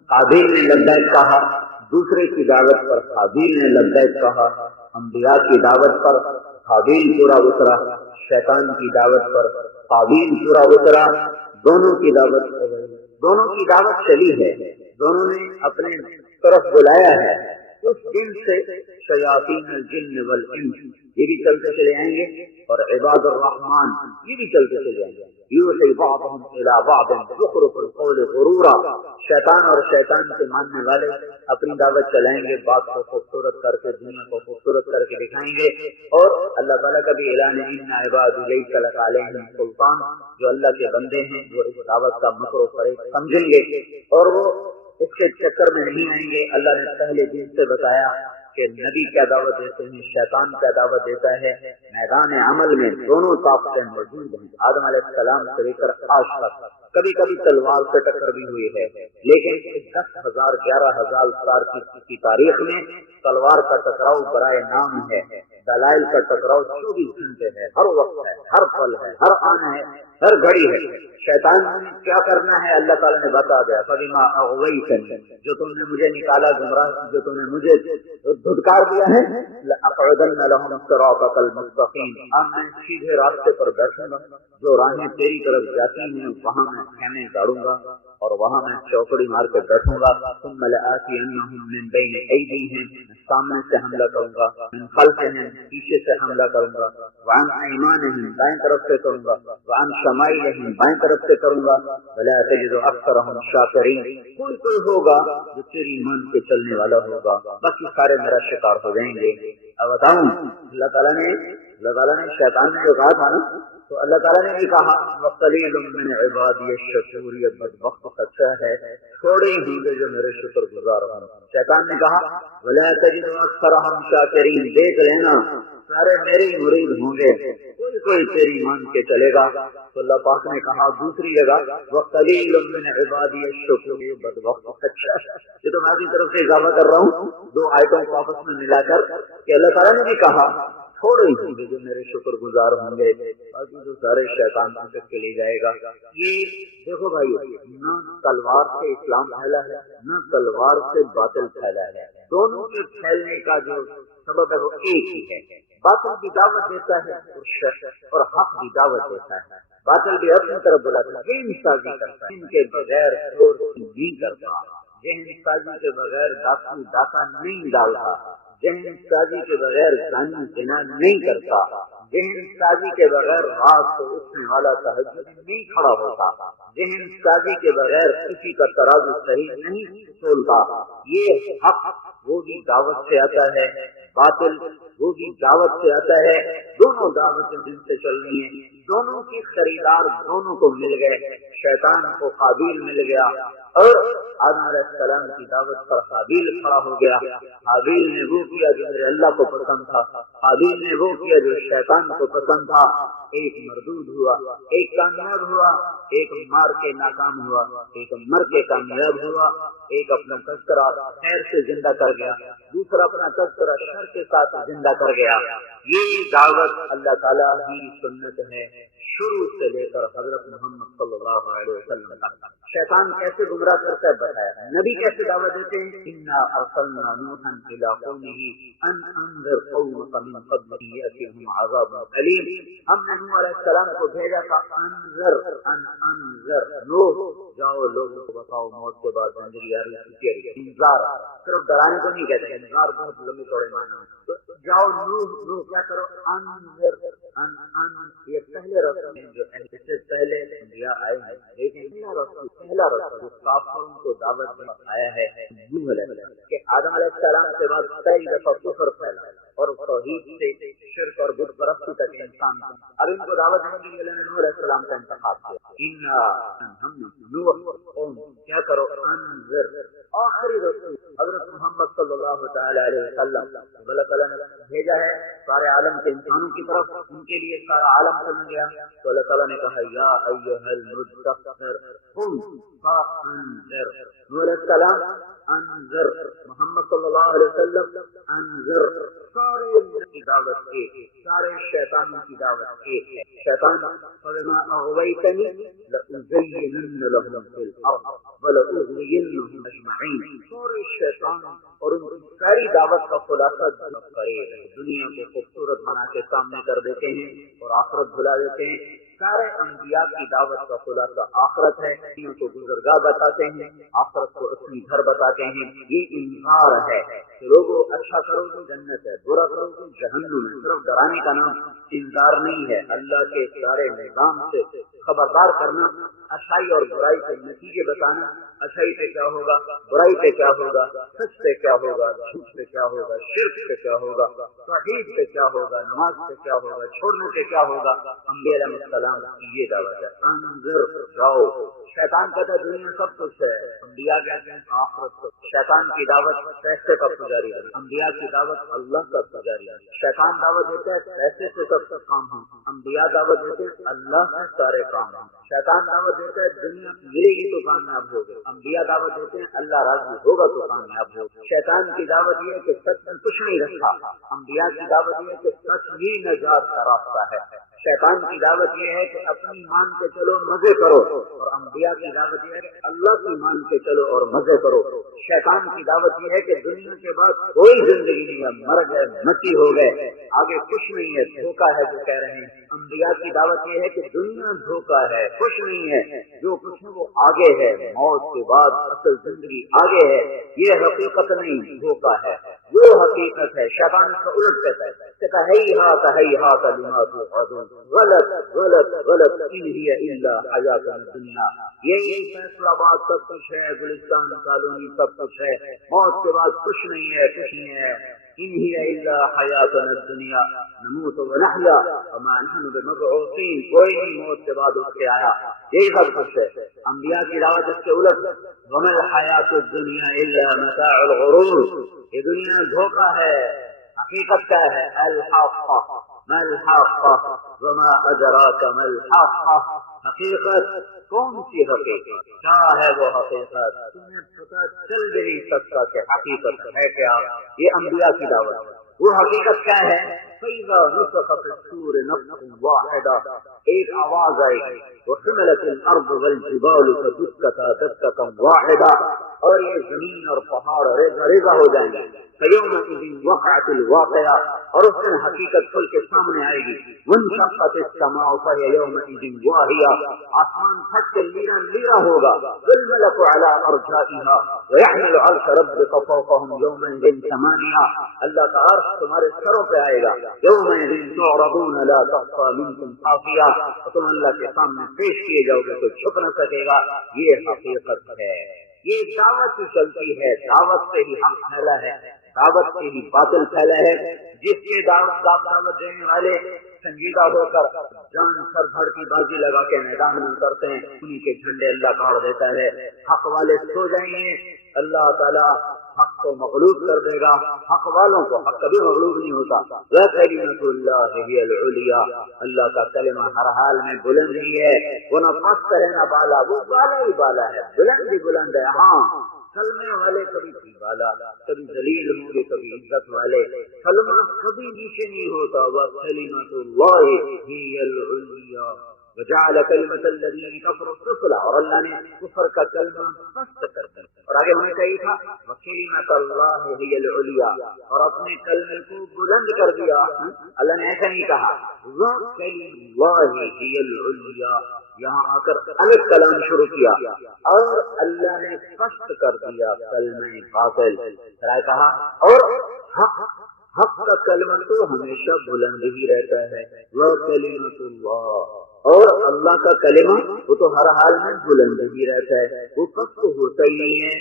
قابیل نے لبیک کہا، دوسرے کی دعوت پر قابیل نے لبیک کہا۔ انبیاء کی دعوت پر قابیل پورا اترا، شیطان کی دعوت پر قابیل پورا اترا۔ دونوں کی دعوت چلی ہے، دونوں نے اپنے طرف بلایا ہے۔ اس دن سے شیاطین الجن والانس یہ بھی چلتے چلے آئیں گے، اور عباد الرحمن یہ بھی چلتے چلے آئیں گے۔ یوحی بعضهم الی بعض زخرف القول غرورا، شیطان اور شیطان کے ماننے والے اپنی دعوت چلائیں گے، بات کو خوبصورت کر کے، دنیا کو خوبصورت کر کے دکھائیں گے۔ اور اللہ تعالیٰ کا بھی اعلان ہے، ان عبادی لیس لک علیہم سلطان، جو اللہ کے بندے ہیں وہ اس دعوت کا مکر و فریب سمجھیں گے اور وہ اس کے چکر میں نہیں آئیں گے۔ اللہ نے پہلے دن سے بتایا کہ نبی کیا دعوت دیتے ہیں، شیطان کیا دعوت دیتا ہے۔ میدان عمل میں دونوں طاقتیں موجود ہیں، آدم علیہ السلام سے لے کر آج تک۔ کبھی کبھی تلوار سے ٹکر بھی ہوئی ہے، لیکن 10,000 11,000 سال کی تاریخ میں تلوار کا ٹکراؤ برائے نام ہے، دلائل کا ٹکراؤ 24 گھنٹے ہے، ہر وقت ہے، ہر پل ہے، ہر آن ہے، ہر گھڑی ہے۔ شیطان نے کیا کرنا ہے اللہ تعالیٰ نے بتا دیا، فَبِمَا أَغْوَيْتَنِي، جو تم نے مجھے نکالا گمراہ، جو تم نے مجھے دھتکار دیا ہے، لَأَقْعُدَنَّ لَهُمْ صِرَاطَكَ الْمُسْتَقِيمَ، اب میں سیدھے راستے پر بیٹھوں گا، جو راہیں تیری طرف جاتی ہیں وہاں میں خیمے گاڑوں گا اور وہاں میں چوکڑی مار کے بیٹھوں گا۔ ثُمَّ لَآتِيَنَّهُم مِّن بَيْنِ أَيْدِيهِمْ، سامنے سے حملہ کروں گا، من خلفهم، پیچھے سے حملہ کروں گا، وعن ایمانهم، دائیں طرف سے کروں گا، وعن شمائلهم، بائیں طرف سے کروں گا، ولا تجد اکثرهم شاکرین، کوئی ہوگا جو تیری مان کے چلنے والا ہوگا، باقی سارے میرا شکار ہو جائیں گے۔ اب بتاؤں، اللہ تعالیٰ نے شیطان نے جو کہا تھا نا، تو اللہ تعالیٰ نے بھی کہا وَقَلِيلٌ مِّنْ عِبَادِيَ الشَّكُورِ، یہ بدبخت سچا ہے، تھوڑے ہی ہوں گے جو میرے شکر گزار ہوں۔ شیطان نے کہا وَلَا تَجِدُ أَكْثَرَهُمْ شَاكِرِينَ، دیکھ لینا سارے میرے ہی مرید ہوں گے، کوئی تیری مان کے چلے گا۔ تو اللہ پاک نے کہا دوسری جگہ وَقَلِيلٌ مِّنْ عِبَادِيَ الشَّكُورِ، یہ بدبخت سچا ہے۔ یہ تو میں اپنی طرف سے اضافہ کر رہا ہوں دو آیتوں کو آپس میں ملا کر، کہ اللہ تعالیٰ نے بھی کہا تھوڑے ہی ہوں گے جو میرے شکر گزار ہوں گے، باقی جو سارے شیطان تک کے لے جائے گا۔ یہ دیکھو بھائی، نہ تلوار سے اسلام پھیلا ہے، نہ تلوار سے باطل پھیلا ہے، دونوں کے پھیلنے کا جو سبب ہے وہ ایک ہی ہے. باطل بھی دعوت دیتا ہے اور حق بھی دعوت دیتا ہے. باطل بھی اپنی طرف بلاتا ہے، ذہن سازی کرتا ہے، ان کے بغیر چور نہیں کرتا، ذہن سازی کے بغیر ڈاکو ڈاکہ نہیں ڈالتا، ذہن سازی کے بغیر زانی زنا نہیں کرتا، ذہن سازی کے بغیر رات کو اٹھنے والا تہجد نہیں کھڑا ہوتا، ذہن سازی کے بغیر کسی کا ترازو صحیح نہیں تولتا. یہ حق وہ بھی دعوت سے آتا ہے، باطل وہ بھی دعوت سے آتا ہے. دونوں دعوتیں دل سے چل رہی ہیں، دونوں کی خریدار دونوں کو مل گئے. شیطان کو قابیل مل گیا اور آدم علیہ السلام کی دعوت پر حابیل کھڑا ہو گیا. حابیل نے وہ کیا جو میرے اللہ کو پسند تھا، حابیل نے وہ کیا جو شیطان کو پسند تھا. ایک مردود ہوا، ایک کامیاب ہوا، ایک مار کے ناکام ہوا، ایک مر کے کامیاب ہوا. ایک اپنا تذکرہ خیر سے زندہ کر گیا، دوسرا اپنا تذکرہ شر کے ساتھ زندہ کر گیا. یہ دعوت اللہ تعالیٰ کی سنت ہے شروع سے لے کر حضرت محمد صلی اللہ علیہ وسلم تک. شیطان کیسے گمراہ کرتا ہے بتایا، نبی کیسے دعوت دیتے ہیں. انا ارسلنا نوحا الى قومه ان انذر قومك من قبل ان ياتيهم عذاب اليم. ہم نے نوح علیہ السلام کو بھیجا تھا انذر نوح جاؤ لوگوں کو بتاؤ موت کے بعد زندگی آ رہی ہے. انذار صرف ڈرانے کو نہیں کہتے، انذار بہت لمبے چوڑے معنی ہیں. تو جاؤ نوح کیا کرو، انذر یہ پہلے رسول جو اس سے پہلے انبیاء آئے ہیں، لیکن پہلا رسول جو کافروں کو دعوت دے آیا ہے نوح علیہ السلام کہ آدم علیہ السلام کے بعد پہلی دفعہ کفر پھیلا اور توحید سے شرک اور بت پرستی تک انسان کو. اب ان کو دعوت دینے کے لیے اللہ نے نوح علیہ السلام کا انتخاب کیا. ہم نوح قوم کیا کرو انذر. آخری رسول حضرت محمد صلی اللہ تعالی علیہ وسلم اللہ تعالیٰ نے بھیجا ہے سارے عالم کے انسانوں کی طرف، ان کے لیے سارا عالم سن گیا. تو اللہ تعالیٰ نے کہا یا ایھا المدثر قم فانذر. نوح علیہ السلام انذر، محمد صلی اللہ علیہ وسلم انذر. سارے کی دعوت ایک ہے، سارے شیطانوں کی دعوت ایک ہے. شیطان فبما اغویتنی لأزینن لهم فی الارض ولأغوینهم اجمعین. سارے شیطان اور ان کی ساری دعوت کا خلاصہ فریب ہے. دنیا کو خوبصورت بنا کے سامنے کر دیتے ہیں اور آخرت بھلا دیتے ہیں. سارے انبیاء کی دعوت کا خلاصہ آخرت ہے. دنیا کو گزرگاہ بتاتے ہیں، آخرت کو اصلی گھر بتاتے ہیں. یہ انذار ہے کہ لوگوں اچھا کرو گے جنت ہے، برا کرو گے جہنم ہے. صرف ڈرانے کا نام انذار نہیں ہے، اللہ کے سارے نظام سے خبردار کرنا، اچھائی اور برائی کے نتیجے بتانا. اچھائی سے کیا ہوگا، برائی سے کیا ہوگا، سچ سے کیا ہوگا، جھوٹ سے کیا ہوگا، شرک سے کیا ہوگا، توحید سے کیا ہوگا، نماز سے کیا ہوگا، چھوڑنے سے کیا ہوگا. انبیاء علیہ السلام کی یہ دعوت ہے انذر جاؤ. شیطان کہتا ہے دنیا سب کچھ ہے، انبیاء کہتے ہیں آخرت کو. شیطان کی دعوت پیسے کا پجاری ہے، انبیاء کی دعوت اللہ کا پجاری ہے. شیطان دعوت دیتا ہے پیسے سے سب کا کام ہو، انبیاء دعوت دیتے ہیں اللہ سے سارے کام ہوں. شیطان دعوت دیتا ہے دنیا ملے گی تو کامیاب ہوگے، انبیاء دعوت دیتے ہیں اللہ راضی ہوگا تو کامیاب ہوگا. شیطان کی دعوت یہ ہے کہ سچ میں کچھ نہیں رکھا، انبیاء کی دعوت یہ ہے کہ سچ ہی نجات کا راستہ ہے. شیطان کی دعوت یہ ہے کہ اپنی مان کے چلو مزے کرو، اور انبیاء کی دعوت یہ ہے کہ اللہ کی مان کے چلو اور مزے کرو. شیطان کی دعوت یہ ہے کہ دنیا کے بعد کوئی زندگی نہیں ہے، مر گئے مٹی ہو گئے، آگے کچھ نہیں ہے، دھوکہ ہے جو کہہ رہے ہیں. انبیاء کی دعوت یہ ہے کہ دنیا دھوکہ ہے، کچھ نہیں ہے، جو کچھ ہے وہ آگے ہے، موت کے بعد اصل زندگی آگے ہے. یہ حقیقت نہیں، دھوکہ ہے، وہ حقیقت ہے. شیطان اس کا الٹ کہتا ہے ہیہات لما توعدون. غلط غلط غلط، ان ہی الا حیاتنا الدنیا. یہی فیصلہ باد سب کچھ ہے، گلستان کالونی سب کچھ ہے، موت کے بعد کچھ نہیں ہے، کچھ نہیں ہے. ان ہی الا حیاتنا الدنیا نموت ونحیا وما نحن بمبعوثین. کوئی نہیں موت کے بعد اٹھ کے آیا، یہی سب کچھ ہے. انبیاء کی دعوت اس کے الٹ، وما الحیات الدنیا الا متاع الغرور. یہ دنیا دھوکہ ہے، حقیقت کیا ہے؟ الحاقہ ما الحاقہ وما ادراک ما الحاقہ. حقیقت کون سی حقیقت، کیا ہے وہ حقیقت؟ تمہیں پتہ چل بھی نہیں سکتا کہ حقیقت ہے کیا. یہ انبیاء کی دعوت ہے. وہ حقیقت کیا ہے؟ فَإِذَا نُفِخَ فِي الصُّورِ نَفْخَةٌ وَاحِدَةٌ. ایک آواز آئے گی، وَحُمِلَتِ الْأَرْضُ وَالْجِبَالُ فَدُكَّتَا دَكَّةً وَاحِدَةً. اور یہ زمین اور پہاڑ ریزہ ریزہ ہو جائیں گے. فَيَوْمَئِذٍ وَقَعَتِ الْوَاقِعَةُ، اور اس دن حقیقت کھل کے سامنے آئے گی. وَانشَقَّتِ السَّمَاءُ فَهِيَ يَوْمَئِذٍ وَاهِيَةٌ، آسمان پھٹ کے لیرا لیرا ہوگا. وَالْمَلَكُ عَلَى أَرْجَائِهَا وَيَحْمِلُ عَرْشَ رَبِّكَ فَوْقَهُمْ يَوْمَئِذٍ ثَمَانِيَةٌ، اللہ کا عرش تمہارے سروں پہ آئے گا. يَوْمَئِذٍ تُعْرَضُونَ لَا تَخْفَى مِنكُمْ خَافِيَةٌ، تم اللہ کے سامنے پیش کیے جاؤ گے تو چھپ نہ سکے گا. یہ حقیقت ہے. یہ دعوت ہی چلتی ہے، دعوت سے ہی حق پھیلا ہے، دعوت سے ہی باطل پھیلا ہے. جس کے دعوت دینے والے سنجیدہ ہو کر جان سر دھڑ کی بازی لگا کے میدان میں اترتے ہیں، انہی کے جھنڈے اللہ گاڑ دیتا ہے. حق والے سو جائیں گے، اللہ تعالیٰ حق کو مغلوب کر دے گا. حق والوں کو حق کبھی مغلوب نہیں ہوتا. وَكَلِمَةُ اللَّهِ هِيَ الْعُلْيَا، اللہ کا کلمہ ہر حال میں بلند ہی ہے. وہ نہ پست ہے نہ بالا، وہ بالا ہی بالا ہے، بلند ہی بلند ہے. ہاں کلمے والے کبھی بالا، کبھی ذلیل ہوں گے، کبھی عزت والے. کلمہ کبھی نیچے نہیں ہوتا. وَكَلِمَةُ اللَّهِ هِيَ الْعُلْيَا وَجَعَلَ كَلِمَةَ الَّذِينَ كَفَرُوا السُّفْلَىٰ، اور اللہ نے کفر کا کلمہ پست کر دیا. اور آگے ہونے چاہیے تھا وَكَلِمَةَ اللَّهِ هِيَ الْعُلْيَا، اور اپنے کلمے کو بلند کر دیا. اللہ نے ایسا نہیں کہا وَكَلِمَةُ اللَّهِ هِيَ الْعُلْيَا، یہاں آ کر الگ کلام شروع کیا اور اللہ نے پست کر دیا کلمہ باطل. پھر کہا اور حق کا کلمہ تو ہمیشہ بلند ہی رہتا ہے. وَكَلِمَةُ اللَّهِ، اور اللہ کا کلمہ وہ تو ہر حال میں بلند ہی رہتا ہے، وہ پست ہوتا ہی نہیں ہے،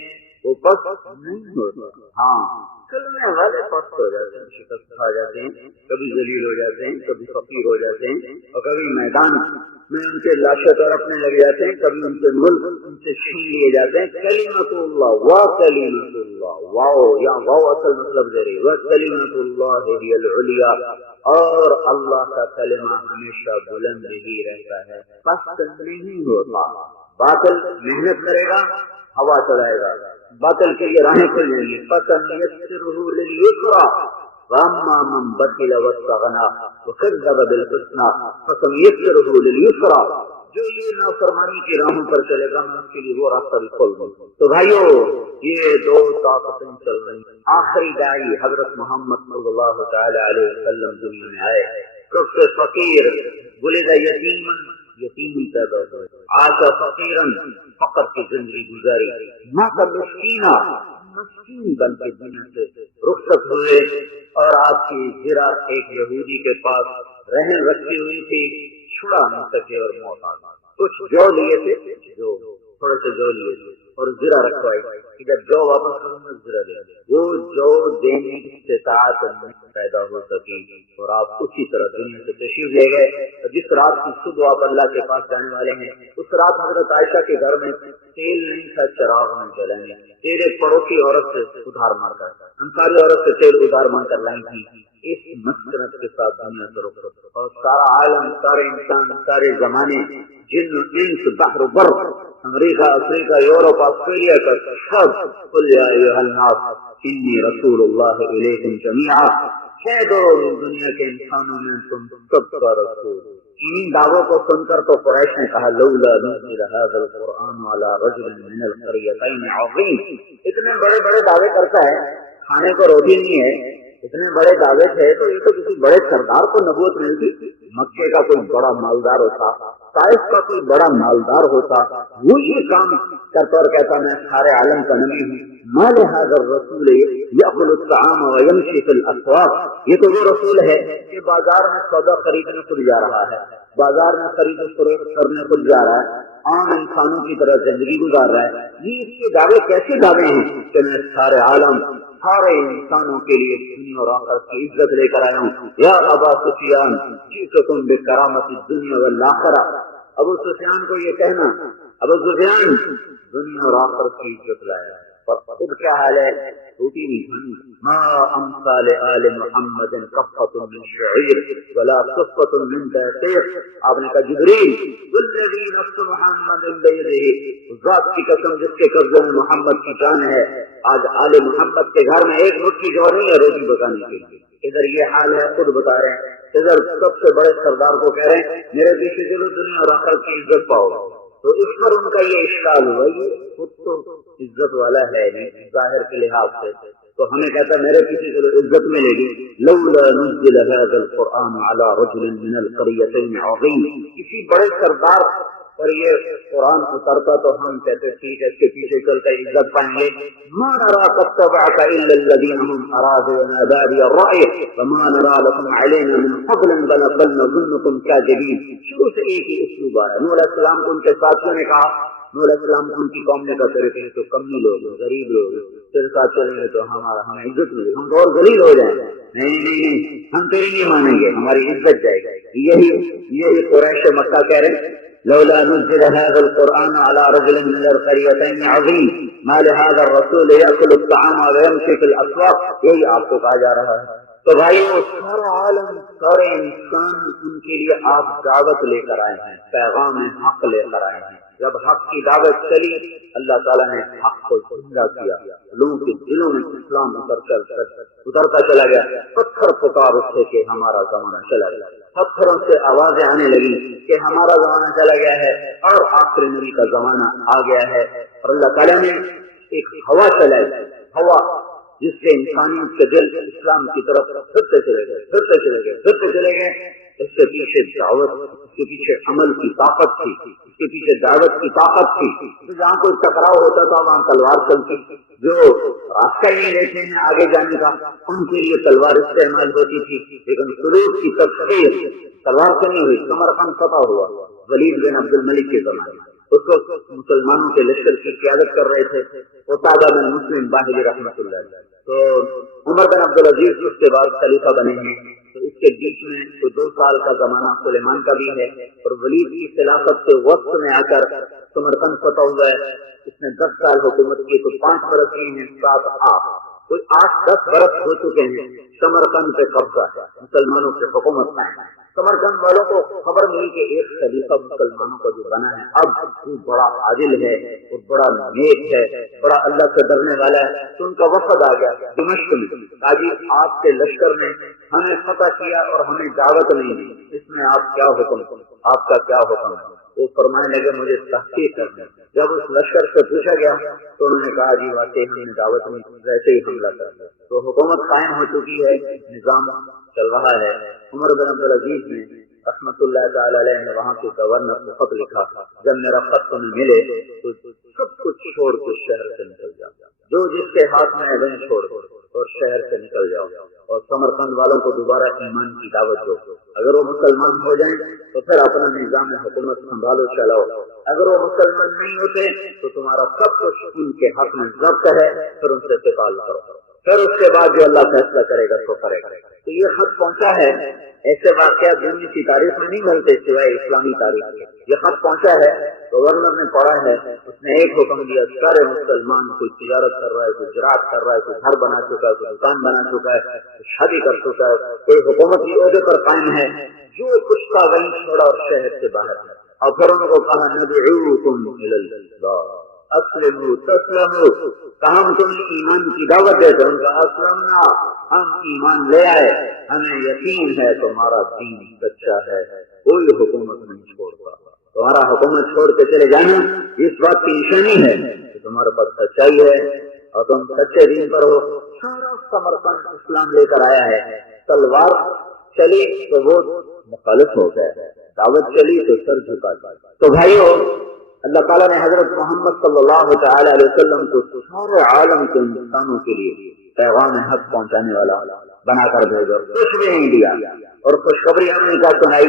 وہ پست نہیں ہوتا. ہاں کلمے والے پست ہو جاتے ہیں، شکست کھا جاتے ہیں، کبھی ذلیل ہو جاتے ہیں، کبھی فقیر ہو جاتے ہیں، اور کبھی میدان میں ان کے لاشیں رکھنے لگ جاتے ہیں، کبھی ان کے ملک ان سے چھین لیے جاتے ہیں. کلمۃ اللہ، وَكَلِمَةُ اللَّهِ، واو یا واو اصل مطلب دے رہی. وَكَلِمَةُ اللَّهِ هِيَ الْعُلْيَا، اور اللہ کا کلمہ ہمیشہ بلند ہی رہتا ہے، پست نہیں ہوتا. باطل محنت کرے گا، ہوا چلائے گا، باطل کے لیے راہیں کھل جائیں گی. فَسَنُيَسِّرُهُ لِلْيُسْرَىٰ وَأَمَّا مَن بَخِلَ وَاسْتَغْنَىٰ وَكَذَّبَ بِالْحُسْنَىٰ فَسَنُيَسِّرُهُ لِلْيُسْرَىٰ، جو یہ نافرمانی کی راہوں پر چلے گا میں اس کے لیے وہ راستہ بھی کھول دوں. تو بھائیو یہ دو طاقتیں چل رہی ہیں. آخری داعی حضرت محمد صلی اللہ تعالی علیہ وسلم دنیا میں آئے، سب سے فقیر، ولد یتیما، یتیم پیدا ہوئے، عاش فقیرا، فقر کی زندگی گزاری، مات مسکینا، مسکین بن کے دنیا سے رخصت ہوئے. اور آپ کی زرہ ایک یہودی کے پاس رہن رکھی ہوئی تھی، چھڑا نہیں سکے اور موت آ گئی. کچھ جو لیے تھے، جو تھوڑے سے جو لیے تھے اور زرہ رکھوائی کہ جب جو واپس کروں گا زرہ دے. وہ جو دینے کی استطاعت پیدا ہو سکی اور آپ اسی طرح دنیا سے تشریف لے گئے. جس رات کی صبح آپ اللہ کے پاس جانے والے ہیں، اس رات حضرت عائشہ کے گھر میں تیل نہیں تھا، چراغ میں جلائیں گے. تیل ایک پڑوسی عورت سے ادھار مار کر، انصاری عورت سے تیل ادھار مار کر لائی تھی. اس مسکنت کے ساتھ دنیا سے رخصت، اور سارا عالم، سارے انسان، سارے زمانے، جن انس بحر بر، امریکہ، افریقہ، یورپ، آسٹریلیا کا سب، قل یا ایھا الناس انی رسول اللہ الیکم جمیعا، کہہ دو دنیا کے انسانوں میں تم سب کا رسول. ان دعووں کو سن کر تو قریش نے کہا لولا نزل هذا القرآن على رجل من القريتين عظیم. اتنے بڑے بڑے دعوے کرتا ہے، کھانے کو روٹی نہیں ہے، اتنے بڑے دعوے تھے تو یہ تو کسی بڑے سردار کو نبوت ملتی. مکے کا کوئی بڑا مالدار ہوتا، طائف کا کوئی بڑا مالدار ہوتا، وہ یہ کام کرتا اور کہتا میں سارے عالم کا نبی ہوں. ما لهذا الرسول يأكل الطعام ويمشي في الأسواق، یہ تو وہ رسول ہے کہ بازار میں سودا خریدنے خود جا رہا ہے، بازار میں خرید و فروخت کرنے خود جا رہا ہے، عام انسانوں کی طرح زندگی گزار رہا ہے. یہ اس کے دعوے کیسے دعوے ہیں کہ میں سارے عالم، سارے انسانوں کے لیے دنیا اور آخرت کی عزت لے کر آیا ہوں. یا ابا سفیان جئتکم بکرامت الدنیا والآخرہ، ابو سفیان کو یہ کہنا، ابو سفیان دنیا اور آخرت کی عزت لایا، پر خود کیا حال ہے؟ روٹی نہیں کھانی. ما امثال آل محمد قفۃ من شعیر ولا صفۃ من دقیق. آپ نے کہا جبریل والذی نفس محمد بیدہ، ذات کی قسم جس کے قبضے میں محمد کی جان ہے، آج آل محمد کے گھر میں ایک مٹھی جو نہیں ہے روٹی پکانے کے لیے. ادھر یہ حال ہے، خود بتا رہے ہیں. ادھر سب سے بڑے سردار کو کہہ رہے ہیں میرے پیچھے چلو دنیا اور آخرت کی عزت پاؤ. تو اس پر ان کا یہ اشکال ہوا، یہ خود تو عزت والا ہے نہیں ظاہر کے لحاظ سے، تو ہمیں کہتا ہے میرے کسی کو عزت ملے گی، لولا نزل هذا القرآن على رجل من القريتين عظيم، کسی بڑے سردار پر یہ قرآن اترتا تو ہم کہتے ٹھیک ہے اس کے پیچھے چل کر عزت پائیں گے. ما نرى قد تبعك الا الذين هم اراذلنا بادي الرأي وما نرى لكم علينا من فضل بل نظنكم كاذبين. شروع سے ایک ہی اسلوب آیا. نوح علیہ السلام کو ان کے ساتھیوں نے کہا، نوح علیہ السلام کو ان کی قوم نے کہا تیرے تو کمی لوگ غریب لوگ تیرے ساتھ چلیں گے تو ہمیں عزت ملے، ہم تو اور ذلیل ہو جائیں گے. نہیں ہم تیری نہیں مانیں گے، ہماری عزت جائے گی. یہی قریش مکہ کہہ رہے ہیں لولا نزل هذا القرآن على رجل من القريتين عظيم ما لهذا الرسول يأكل الطعام ويمشي في الأسواق. یہی آپ کو کہا جا رہا ہے. تو بھائیو سارا عالم سارے انسان ان کے لیے آپ دعوت لے کر آئے ہیں، پیغام حق لے کر آئے ہیں. جب حق کی دعوت چلی اللہ تعالیٰ نے حق کو زندہ کیا، لوگوں کے دلوں میں اسلام اترتا چلا گیا. پتھر پکار اٹھے کہ ہمارا زمانہ چلا گیا، پتھروں سے آوازیں آنے لگی کہ ہمارا زمانہ چلا گیا ہے اور آخری نبی کا زمانہ آ گیا ہے. اور اللہ تعالیٰ نے ایک ہوا چلائی، ہوا جس سے انسانیت کے دل اسلام کی طرف پھرتے چلے گئے. اس کے پیچھے دعوت، اس کے پیچھے عمل کی طاقت تھی، اس کے پیچھے دعوت کی طاقت تھی. جہاں کوئی ٹکراؤ ہوتا تھا وہاں تلوار چلتی، جو راستہ ہی نہیں دیکھتے ہیں آگے جانے کا ان کے لیے تلوار استعمال ہوتی تھی. لیکن سلوک کی تفسیر تلوار سے نہیں ہوئی. سمرقند فتح ہوا ولید بن عبد الملک کے زمانے. اس وقت مسلمانوں کے لشکر کی قیادت کر رہے تھے قتادہ بن مسلم باہلی رحمۃ اللہ علیہ. تو عمر بن عبد العزیز اس کے بعد خلیفہ بنے ہیں. تو اس کے بیچ میں تو 2 سال کا زمانہ سلیمان کا بھی ہے اور ولید کی خلافت کے وقت میں آ کر سمرقند فتح ہوا ہے. اس نے 10 سال حکومت کی تو 5 برس کی ہیں، 7 8 کوئی 8-10 برس ہو چکے ہیں. سمرقند پہ قبضہ ہے، مسلمانوں سے حکومت ہے. سمرقند والوں کو خبر ملی کہ ایک خلیفہ مسلمانوں کا جو بنا ہے اب وہ بڑا عادل ہے اور بڑا نیک ہے، بڑا اللہ سے ڈرنے والا ہے. تو ان کا وفد آ گیا دمشق میں. آجی آپ کے لشکر نے ہمیں فتح کیا اور ہمیں دعوت نہیں دی، اس میں آپ کیا حکم، آپ کا کیا حکم ہے؟ وہ فرمانے لگے مجھے تحقیق کرنا. جب اس لشکر سے پوچھا گیا تو انہوں نے کہا جی واقعی ہم نے دعوت نہیں، ویسے ہی حملہ کر دیا. تو حکومت قائم ہو چکی ہے، نظام چل رہا ہے. عمر بن عبد العزیز نے رحمۃ اللہ تعالی علیہ نے وہاں کے گورنر کو خط لکھا، جب میرا خط تمہیں ملے تو سب کچھ چھوڑ کے شہر سے نکل جاؤ، جو جس کے ہاتھ میں ہے وہیں چھوڑ دو اور شہر سے نکل جاؤ اور سمرقند والوں کو دوبارہ ایمان کی دعوت دو. اگر وہ مسلمان ہو جائیں تو پھر اپنا نظام حکومت سنبھالو چلاؤ. اگر وہ مسلمان نہیں ہوتے تو تمہارا سب کچھ ان کے حق میں ضبط ہے، پھر ان سے قتال کرو. پھر اس کے بعد جو اللہ فیصلہ کرے گا تو کرے گا. تو یہ خط پہنچا ہے. ایسے واقعات دنیا کی تاریخ میں نہیں ملتے سوائے اسلامی تاریخ میں. یہ خط پہنچا ہے، گورنر نے پڑھا ہے، اس نے ایک حکم دیا سارے مسلمان کوئی تجارت کر رہا ہے، کوئی زراعت کر رہا ہے، کوئی گھر بنا چکا ہے، کوئی دکان بنا چکا ہے، کوئی شادی کر چکا ہے، کوئی حکومتی عہدے پر قائم ہے، جو کچھ تھا وہیں چھوڑا اور شہر سے باہر ہے. اور پھر ان کو کہا ندعوکم الی اللہ اسلموا تسلموا، کہا ہم تمہیں ایمان کی دعوت دیتے. ان کا اسلمنا، ہم ایمان لے آئے، ہمیں یقین ہے تمہارا دین سچا ہے، کوئی حکومت نہیں چھوڑتا. تمہارا حکومت چھوڑ کے چلے جانا اس بات کی نشانی ہے کہ تمہارے پاس سچائی ہے اور تم سچے دین پر ہو. سارا سمرقند اسلام لے کر آیا ہے. تلوار چلی تو وہ مخالف ہو گئے، دعوت چلی تو سر جھکا. تو بھائیو اللہ تعالیٰ نے حضرت محمد صلی اللہ تعالی علیہ وسلم کو سارے عالم کے انسانوں کے لیے پیغام حق پہنچانے والا بنا کر بھیجا. کچھ بھی نہیں دیا اور خوشخبری ہم نے کیا سنائی.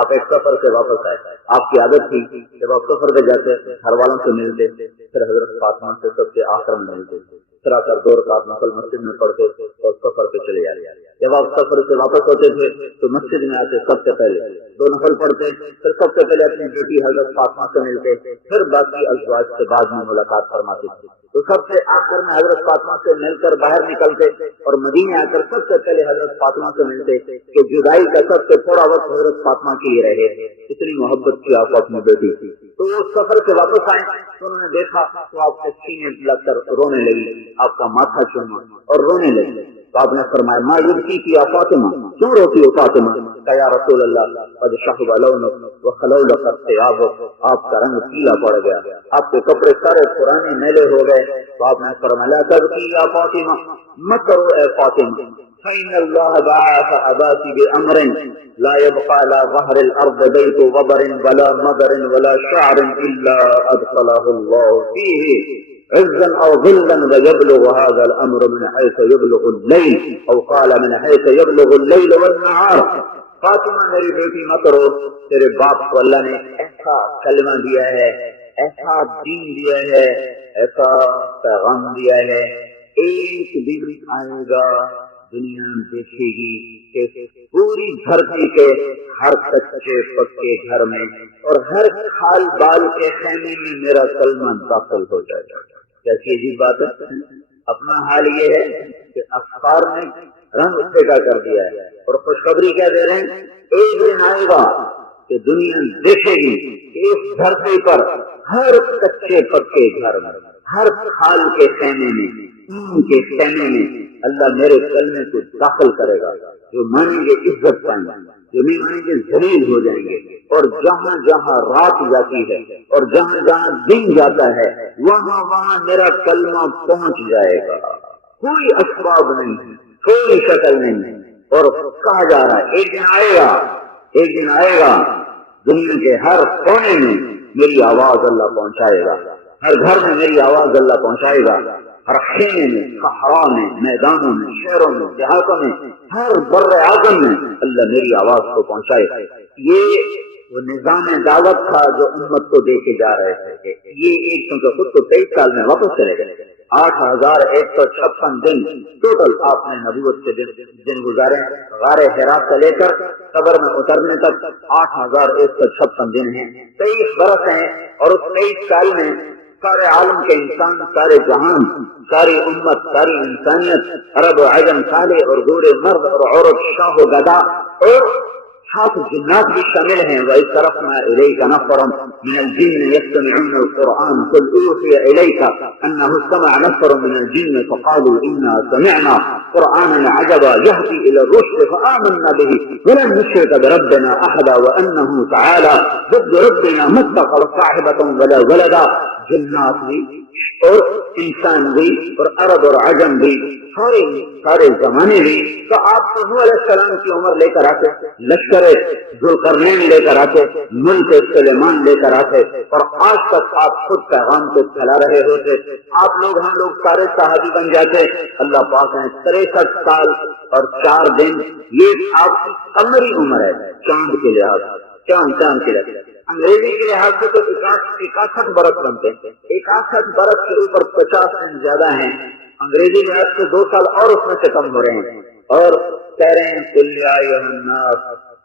آپ ایک سفر سے واپس آئے، آپ کی عادت تھی جب آپ سفر پہ جاتے گھر والوں سے ملتے، پھر حضرت فاطمہ سے سب سے آخر میں ملتے، پھر آ کر 2 رکعت نفل مسجد میں پڑھتے اور سفر پہ چلے جاتے. جب آپ سفر سے واپس ہوتے تھے تو مسجد میں آتے سب سے پہلے 2 نفل پڑھتے، پھر سب سے پہلے اپنی بیٹی حضرت فاطمہ سے ملتے، پھر باقی ازواج سے بعد میں ملاقات فرماتے تھے. تو سب سے آخر میں حضرت فاطمہ سے مل کر باہر نکلتے اور مدینے آ کر سب سے پہلے حضرت فاطمہ سے ملتے کہ جدائی کا سب سے تھوڑا وقت حضرت فاطمہ کے لیے رہے. اتنی محبت کی آپ اپنی بیٹی کی. تو وہ سفر سے واپس آئے تو انہوں نے دیکھا تو آپ کے سینے لگ کر رونے لگی، آپ کا ماتھا چوما اور رونے لگی. تو آپ نے فرمایا ما یبکی کی یا فاطمہ، کیوں روتی ہو فاطمہ؟ کہ یا رسول اللہ قد شحب لونک وخلولک ثیابک، آپ کا رنگ پیلا پڑ گیا، آپ کے کپڑے سارے پرانے میلے ہو گئے. تو آپ نے فرمایا لا تبکی یا فاطمہ، مت رو اے فاطمہ، فإن الله بعث أباك بأمر لا يبقى على ظهر الأرض بيت وبر ولا مدر ولا شعر إلا أدخله الله فيه عزا أو ظلا ويبلغ هذا الأمر من حيث يبلغ الليل أو قال من حيث يبلغ الليل والنهار. فاطمہ میری بیٹی مت رو، تیرے باپ کو اللہ نے ایسا کلمہ دیا ہے، ایسا دین دیا ہے، ایسا پیغام دیا ہے، ایک دن آئے گا دنیا دیکھے گی کہ پوری دھرتی کے ہر کچے پکے گھر میں اور ہر کھال بال کے خیمے میں میرا کلمہ داخل ہو جائے گا. کیسی عجیب بات ہے. اپنا حال یہ ہے کہ اخبار نے رنگ پھیکا کر دیا ہے اور خوشخبری کیا دے رہے ہیں، ایک دن آئے گا کہ دنیا دیکھے گی کہ اس دھرتی پر ہر کچے پکے گھر میں، ہر کھال کے خیمے میں، ان کے خیمے میں اللہ میرے کلمے کو داخل کرے گا. جو مانیں گے عزت پائیں گے، جو نہیں مانیں گے ذلیل ہو جائیں گے. اور جہاں جہاں رات جاتی ہے اور جہاں جہاں دن جاتا ہے وہاں وہاں میرا کلمہ پہنچ جائے گا. کوئی اسباب نہیں ہے، کوئی شکل نہیں ہے. اور کہا جا رہا ہے ایک دن آئے گا، ایک دن آئے گا دنیا کے ہر کونے میں میری آواز اللہ پہنچائے گا، ہر گھر میں میری آواز اللہ پہنچائے گا، ہر خیمے میں، صحرا میں، میدانوں میں، شہروں میں، دیہاتوں میں، ہر بر اعظم میں اللہ میری آواز کو پہنچائے. یہ وہ نظام دعوت تھا جو امت کو دے کے جا رہے تھے. یہ ایک کیونکہ خود تو 23 سال میں واپس چلے گئے. 8156 دن ٹوٹل آپ نے نبوت کے دن گزارے. غار حرا سے لے کر قبر میں اترنے تک 8156 دن ہیں، 23 برس ہیں. اور اس 23 سال میں سارے عالم کے انسان، سارے جہان، ساری امت، ساری انسانیت، عرب و عجم، سالے اور گورے، مرد اور عورت، شاہ و گدا اور ساتھ جنات بھی شامل ہیں. وَإِذْ صَرَفْنَا إِلَيْكَ نَفَرًا مِنَ الْجِنِّ يَسْتَمِعُونَ الْقُرْآنَ قُلْ أُوحِيَ إِلَيْكَ أَنَّهُ اسْتَمَعَ نَفَرٌ مِنَ الْجِنِّ فَقَالُوا إِنَّا سَمِعْنَا قُرْآنًا عَجَبًا يَهْدِي إِلَى الرُّشْدِ فَآمَنَّا بِهِ وَلَن نُشْرِكَ بِرَبِّنَا أَحَدًا وَأَنَّهُ تَعَالَى جَدُّ رَبِّنَا مَا اتَّخَذَ صَاحِبَةً وَلَا وَلَدًا. جنات بھی اور انسان بھی اور عرب اور عجم بھی، سارے زمانے بھی. تو آپ تو نوح علیہ السلام کی عمر لے کر آتے، لشکر ذوالقرنین لے کر آتے، ملک سلیمان لے کر آتے، اور آج تک آپ خود پیغام کو پھیلا رہے ہوتے. آپ لوگ، ہم لوگ سارے صحابی بن جاتے. اللہ پاک ہیں 63 سال اور 4 دن، یہ آپ کی قمری عمر ہے چاند کے لحاظ، چاند کے لحاظ. انگریزی کے لحاظ سے تو 61 برس بنتے ہیں. 61 برس کے اوپر 50 دن زیادہ ہیں. انگریزی لحاظ سے 2 سال اور اس میں سے کم ہو رہے ہیں. اور کہہ رہے ہیں قُلْ يَا أَيُّهَا النَّاسُ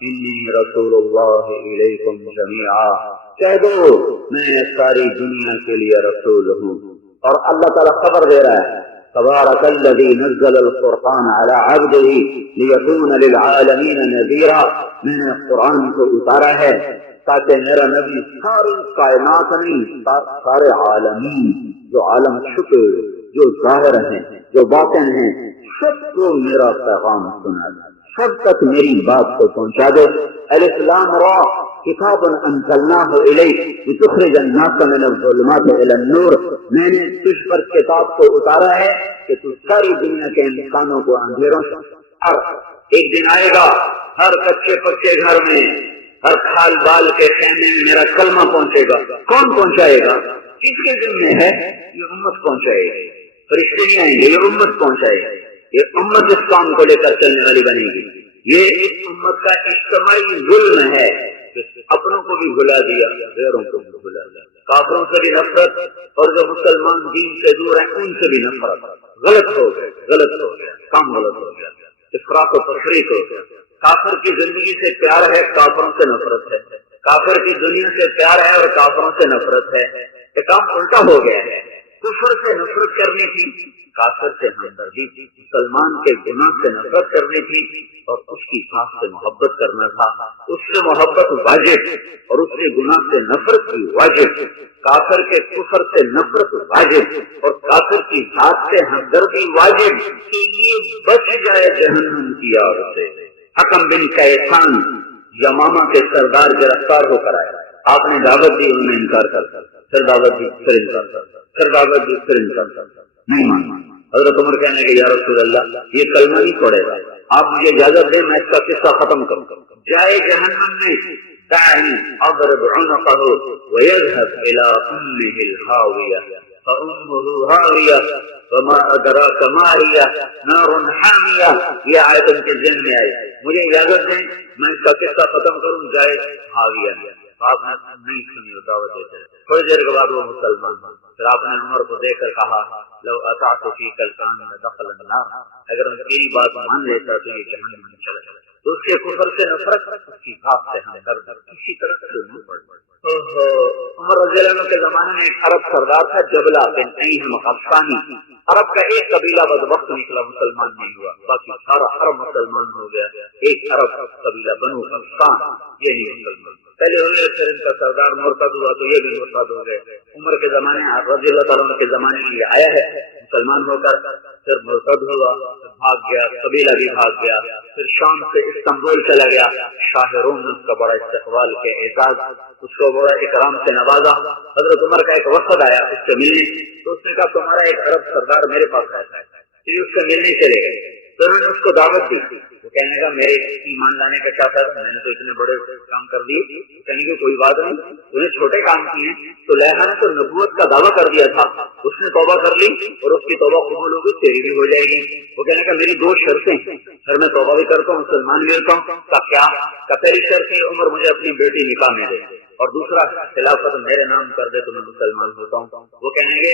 إِنِّي رَسُولُ اللَّهِ إِلَيْكُمْ جَمِيعًا، کہہ دو میں ساری دنیا کے لیے رسول ہوں. اور اللہ تعالیٰ خبر دے رہا ہے تبارک الذی نزل الفرقان علی عبدہ لیکون للعالمین نذیرا. میں نے قرآن کو اتارا ہے تاکہ میرا نبی ساری کائنات نہیں، سارے عالمین، جو عالم شکر، جو ظاہر ہیں، جو باطن ہیں، سب کو میرا پیغام سنا دے، سب تک میری بات کو پہنچا دے. الف لام را کتاب انزلناہ الیک لتخرج الناس من الظلمات الی النور. میں نے تجھ پر کتاب کو اتارا ہے کہ تو ساری دنیا کے انسانوں کو اندھیروں سے. اور ایک دن آئے گا ہر کچے پکے گھر میں، ہر کھال بال کے خیمے میں میرا کلمہ پہنچے گا. کون پہنچائے گا؟ کس کے ذمہ ہے؟ یہ امت پہنچائے گی. فرشتے نہیں آئیں گے، یہ امت پہنچائے گی. یہ امت اس کام کو لے کر چلنے والی بنے گی. یہ اس امت کا اجتماعی ظلم ہے کہ اپنوں کو بھی بھلا دیا، غیروں کو بھی بھلا دیا. کافروں سے بھی نفرت اور جو مسلمان دین سے دور ہیں ان سے بھی نفرت. غلط ہو گیا، کام غلط ہو گیا، افراط و تفریق ہو گیا. کافر کی زندگی سے پیار ہے، کافروں سے نفرت ہے. کافر کی دنیا سے پیار ہے اور کافروں سے نفرت ہے. یہ کام الٹا ہو گیا ہے. کفر سے نفرت کرنی تھی، کافر سے ہمدردی، مسلمان کے گناہ سے نفرت کرنی تھی اور اس کی ذات سے محبت کرنا تھا۔ اس سے محبت واجب اور اس کے گناہ سے نفرت بھی واجب، کافر کے کفر سے نفرت واجب اور کافر کی ذات سے ہمدردی واجب کہ یہ بچ جائے جہنم کی آگ سے۔ حکم بن کیسان یمامہ کے سردار گرفتار ہو کر آئے، آپ نے دعوت دی، انہوں نے انکار کر پھر دعوت دی، پھر انکار کر پھر دعوت دی، پھر انکار کر نہیں مانا۔ حضرت عمر کہنے کہ یا رسول اللہ یہ کلمہ نہیں پڑے گا، آپ مجھے اجازت دیں میں اس کا قصہ ختم کروں۔ جائے جہنم میں داعی اضرب عنقه ويذهب الى امه الهاويه فامه هاويه وما ادراك ما هي نار حاميه۔ یہ آیت ان کے ذہن میں آئی، مجھے اجازت دیں میں اس کا قصہ ختم کروں، جائے ہاویہ میں۔ آپ نے نہیں سنی اور دعوت دیتے رہے، تھوڑی دیر کے بعد وہ مسلمان ہو۔ پھر آپ نے عمر کو دیکھ کر کہا لو اطعت فیک الآن لدخل النار، اگر میری بات مان لیتا تو یہ جہنم میں چلا جاتا۔ تو اس کے کفر سے نفرت، اس کی ذات سے ہمدرد، اسی طرح سے عمر رضی اللہ عنہ کے زمانے میں ایک عرب سردار تھا جبلہ بن ایہم غسانی۔ عرب کا ایک قبیلہ بدبخت نکلا، مسلمان نہیں ہوا، باقی سارا عرب مسلمان ہو گیا۔ ایک عرب قبیلہ بنو غسان یہ نہیں مسلمان، پہلے ہوئے، پھر ان کا سردار مرتد ہوا تو یہ بھی مرتد ہو گئے۔ عمر کے زمانے رضی اللہ تعالیٰ عنہ کے زمانے میں یہ آیا ہے مسلمان ہو کر، پھر مرتد ہوا، بھاگ گیا، قبیلہ بھی بھاگ گیا، پھر شام سے استنبول چلا گیا۔ شاہ روم نے اس کا بڑا استقبال کے اعزاز، اس کو بڑا اکرام سے نوازا۔ حضرت عمر کا ایک وفد آیا اس سے ملنے، تو اس نے کہا تمہارا ایک عرب سردار میرے پاس رہتا ہے، پھر اس سے ملنے چلے گئے۔ تو انہوں نے اس کو دعوت دی، وہ کہنے لگا میرے ایمان لانے کا کیا فائدہ، میں نے تو اتنے بڑے کام کر دیے۔ کہنے کی کوئی بات نہیں، تو نے چھوٹے کام کیے ہیں، تو لہٰذا نے تو نبوت کا دعویٰ کر دیا تھا، اس نے توبہ کر لی اور اس کی توبہ قبول ہوگی، تیری بھی ہو جائے گی۔ وہ کہنے کا میری دو شرطیں ہیں، پھر میں توبہ بھی کرتا ہوں، مسلمان بھی ہوتا ہوں۔ کا کیا؟ کا پہلی شرط ہے عمر مجھے اپنی بیٹی نکاح میں دے، اور دوسرا خلافت میرے نام کر دے تو میں مسلمان ہوتا ہوں۔ وہ کہنے گے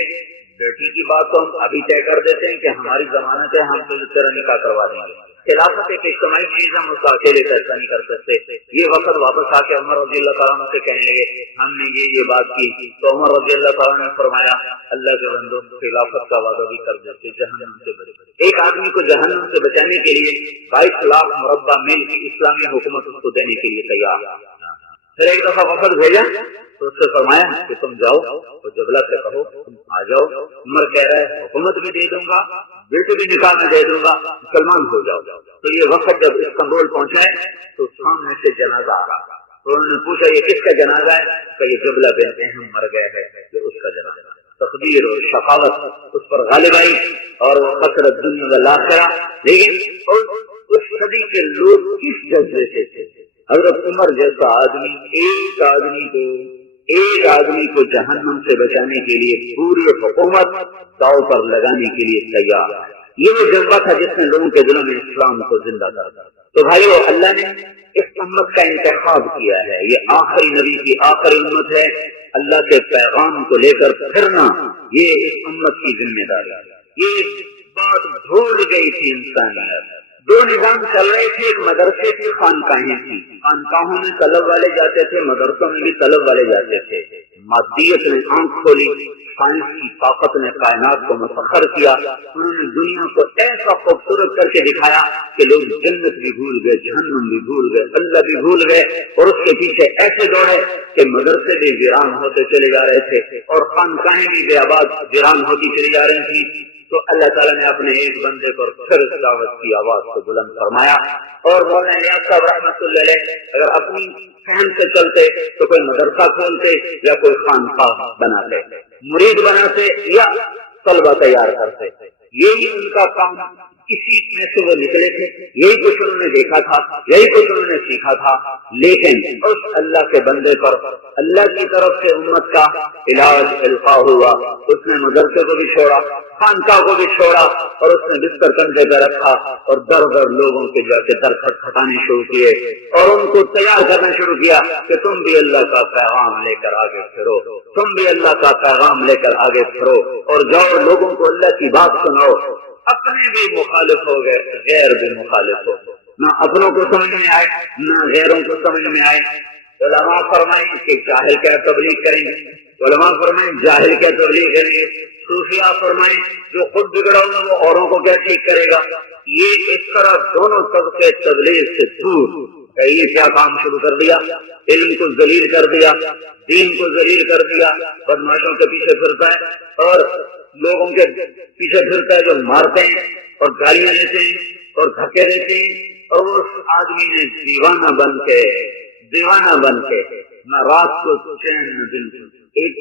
بیٹی کی بات تو ہم ابھی طے کر دیتے ہیں کہ ہماری ضمانت ہے، ہم تو اس طرح نکاح کروا دیں گے۔ خلافت ایک اجتماعی چیز ہے، ہم اس کا اکیلے فیصلہ نہیں کر سکتے۔ یہ وقت واپس آ کے عمر رضی اللہ تعالیٰ عنہ سے کہنے لگے ہم نے یہ بات کی، تو عمر رضی اللہ تعالیٰ نے فرمایا اللہ کے بندوں خلافت کا وعدہ بھی کر دیتے، جہنم سے بچے۔ ایک آدمی کو جہنم سے بچانے کے لیے 22 لاکھ مربع میل کی اسلامی حکومت اس کو دینے کے لیے تیار ہے۔ پھر ایک دفعہ وفد بھیجا تو اس سے فرمایا کہ تم جاؤ تو جبلہ سے کہو تم آ جاؤ۔ عمر کہہ رہا ہے حکومت بھی دے دوں گا، بیٹے بھی نکاح میں دے دوں گا، مسلمان ہو جاؤ۔ تو یہ وفد جب استنبول پہنچا ہے تو سامنے سے جنازہ آ رہا، تو انہوں نے پوچھا یہ کس کا جنازہ ہے؟ کہ یہ جبلہ بن اہم مر گئے ہے، یہ اس کا جنازہ ہے۔ تقدیر اور شفاوت اس پر غالب آئی اور وہ خسرت دنیا کا لاخرہ۔ لیکن اس صدی کے لوگ کس جذبے سے تھے؟ حضرت عمر جیسا آدمی ایک آدمی کو جہنم سے بچانے کے لیے پوری حکومت داؤ پر لگانے کے لیے تیار ہے۔ یہ وہ جذبہ تھا جس نے لوگوں کے دلوں میں اسلام کو زندہ کر دیا۔ تو بھائیو اللہ نے اس امت کا انتخاب کیا ہے، یہ آخری نبی کی آخری امت ہے، اللہ کے پیغام کو لے کر پھرنا یہ اس امت کی ذمہ داری ہے۔ یہ بات بھول گئی تھی انسانیت۔ دو نظام چل رہے تھے، ایک مدرسے کی خانقاہیں تھی، خانقاہوں میں طلب والے جاتے تھے، مدرسوں میں بھی طلب والے جاتے تھے۔ مادیت نے آنکھ کھولی، سائنس کی طاقت نے کائنات کو مسخر کیا، انہوں نے دنیا کو ایسا خوبصورت کر کے دکھایا کہ لوگ جنت بھی بھول گئے، جہنم بھی بھول گئے، اللہ بھی بھول گئے، اور اس کے پیچھے ایسے دوڑے کہ مدرسے بھی ویران ہوتے چلے جا رہے تھے اور خانقاہیں بھی بے آباد ویران ہوتی چلی جا رہی تھی۔ تو اللہ تعالیٰ نے اپنے ایک بندے پر پھر دعوت کی آواز کو بلند فرمایا، اور مولانا نیاز صاحب رحمۃ اللہ علیہ اگر اپنی فہم سے چلتے تو کوئی مدرسہ کھولتے یا کوئی خانقاہ بناتے، مرید بناتے یا طلبہ تیار کرتے، یہی ان کا کام، اسی میں سے وہ نکلے تھے، یہی کچھ انہوں نے دیکھا تھا، یہی کچھ انہوں نے سیکھا تھا۔ لیکن اس اللہ کے بندے پر اللہ کی طرف سے امت کا علاج القاء ہوا، اس نے مدرسے کو بھی چھوڑا، خانقاہ کو بھی چھوڑا، اور اس نے بستر کندھے پہ رکھا اور در در لوگوں کے جا کے در کھٹکھٹانے شروع کیے اور ان کو تیار کرنا شروع کیا کہ تم بھی اللہ کا پیغام لے کر آگے پھرو، تم بھی اللہ کا پیغام لے کر آگے پھرو اور جاؤ لوگوں کو اللہ کی بات سناؤ۔ اپنے بھی مخالف ہو گئے، غیر بھی مخالف ہو گئے، نہ اپنوں کو سمجھ میں آئے نہ غیروں کو سمجھ میں آئے۔ علماء فرمائیں کہ جاہل کیا تبلیغ کریں گے، علماء فرمائیں جاہل کیا تبلیغ کریں گے، صوفیاء فرمائیں جو خود بگڑا ہوا وہ اوروں کو کیا ٹھیک کرے گا۔ یہ اس طرح دونوں طبقے تبلیغ سے دور ہے۔ یہ کیا کام شروع کر دیا، علم کو ذلیل کر دیا، دین کو ذلیل کر دیا، بدماشوں کے پیچھے پھرتا ہے اور لوگوں کے پیچھے پھرتا ہے جو مارتے ہیں اور گالیاں لیتے ہیں اور دھکے دیتے ہیں، اور وہ آدمی نے دیوانہ بن کے نہ رات کو چین نہ دن کو، ایک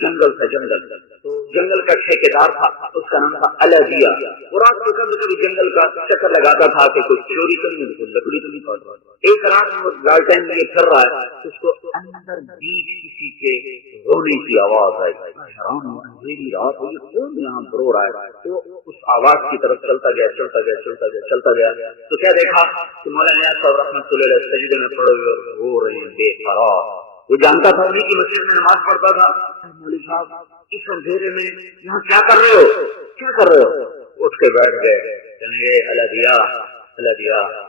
جنگل تھا، تو جنگل کا ٹھیکیدار تھا، اس کا نام تھا الادیہ۔ وہ رات کو کبھی کبھی جنگل کا چکر لگاتا تھا کہ کچھ چوری تو نہیں، کچھ لکڑی تو نہیں کاٹ رہا۔ ایک رات وہ لالٹین لیے پھر رہا ہے، اس کو اندر بیچ کسی کے رونے کی آواز آئی، حیران ہوا، اندھیری رات ہوئی، کون یہاں رو رہا ہے؟ تو اس آواز کی طرف چلتا گیا تو کیا دیکھا کہ مولانا صاحب رحمۃ اللہ علیہ سجدے میں پڑے ہوئے رو رہے ہیں بے قرار۔ وہ جانتا تھا انہیں کی مسجد میں نماز پڑھتا تھا۔ مولوی صاحب اس اندھیرے میں یہاں کیا کر رہے ہو؟ اٹھ کے بیٹھ گئے، کہنے گے الادیہ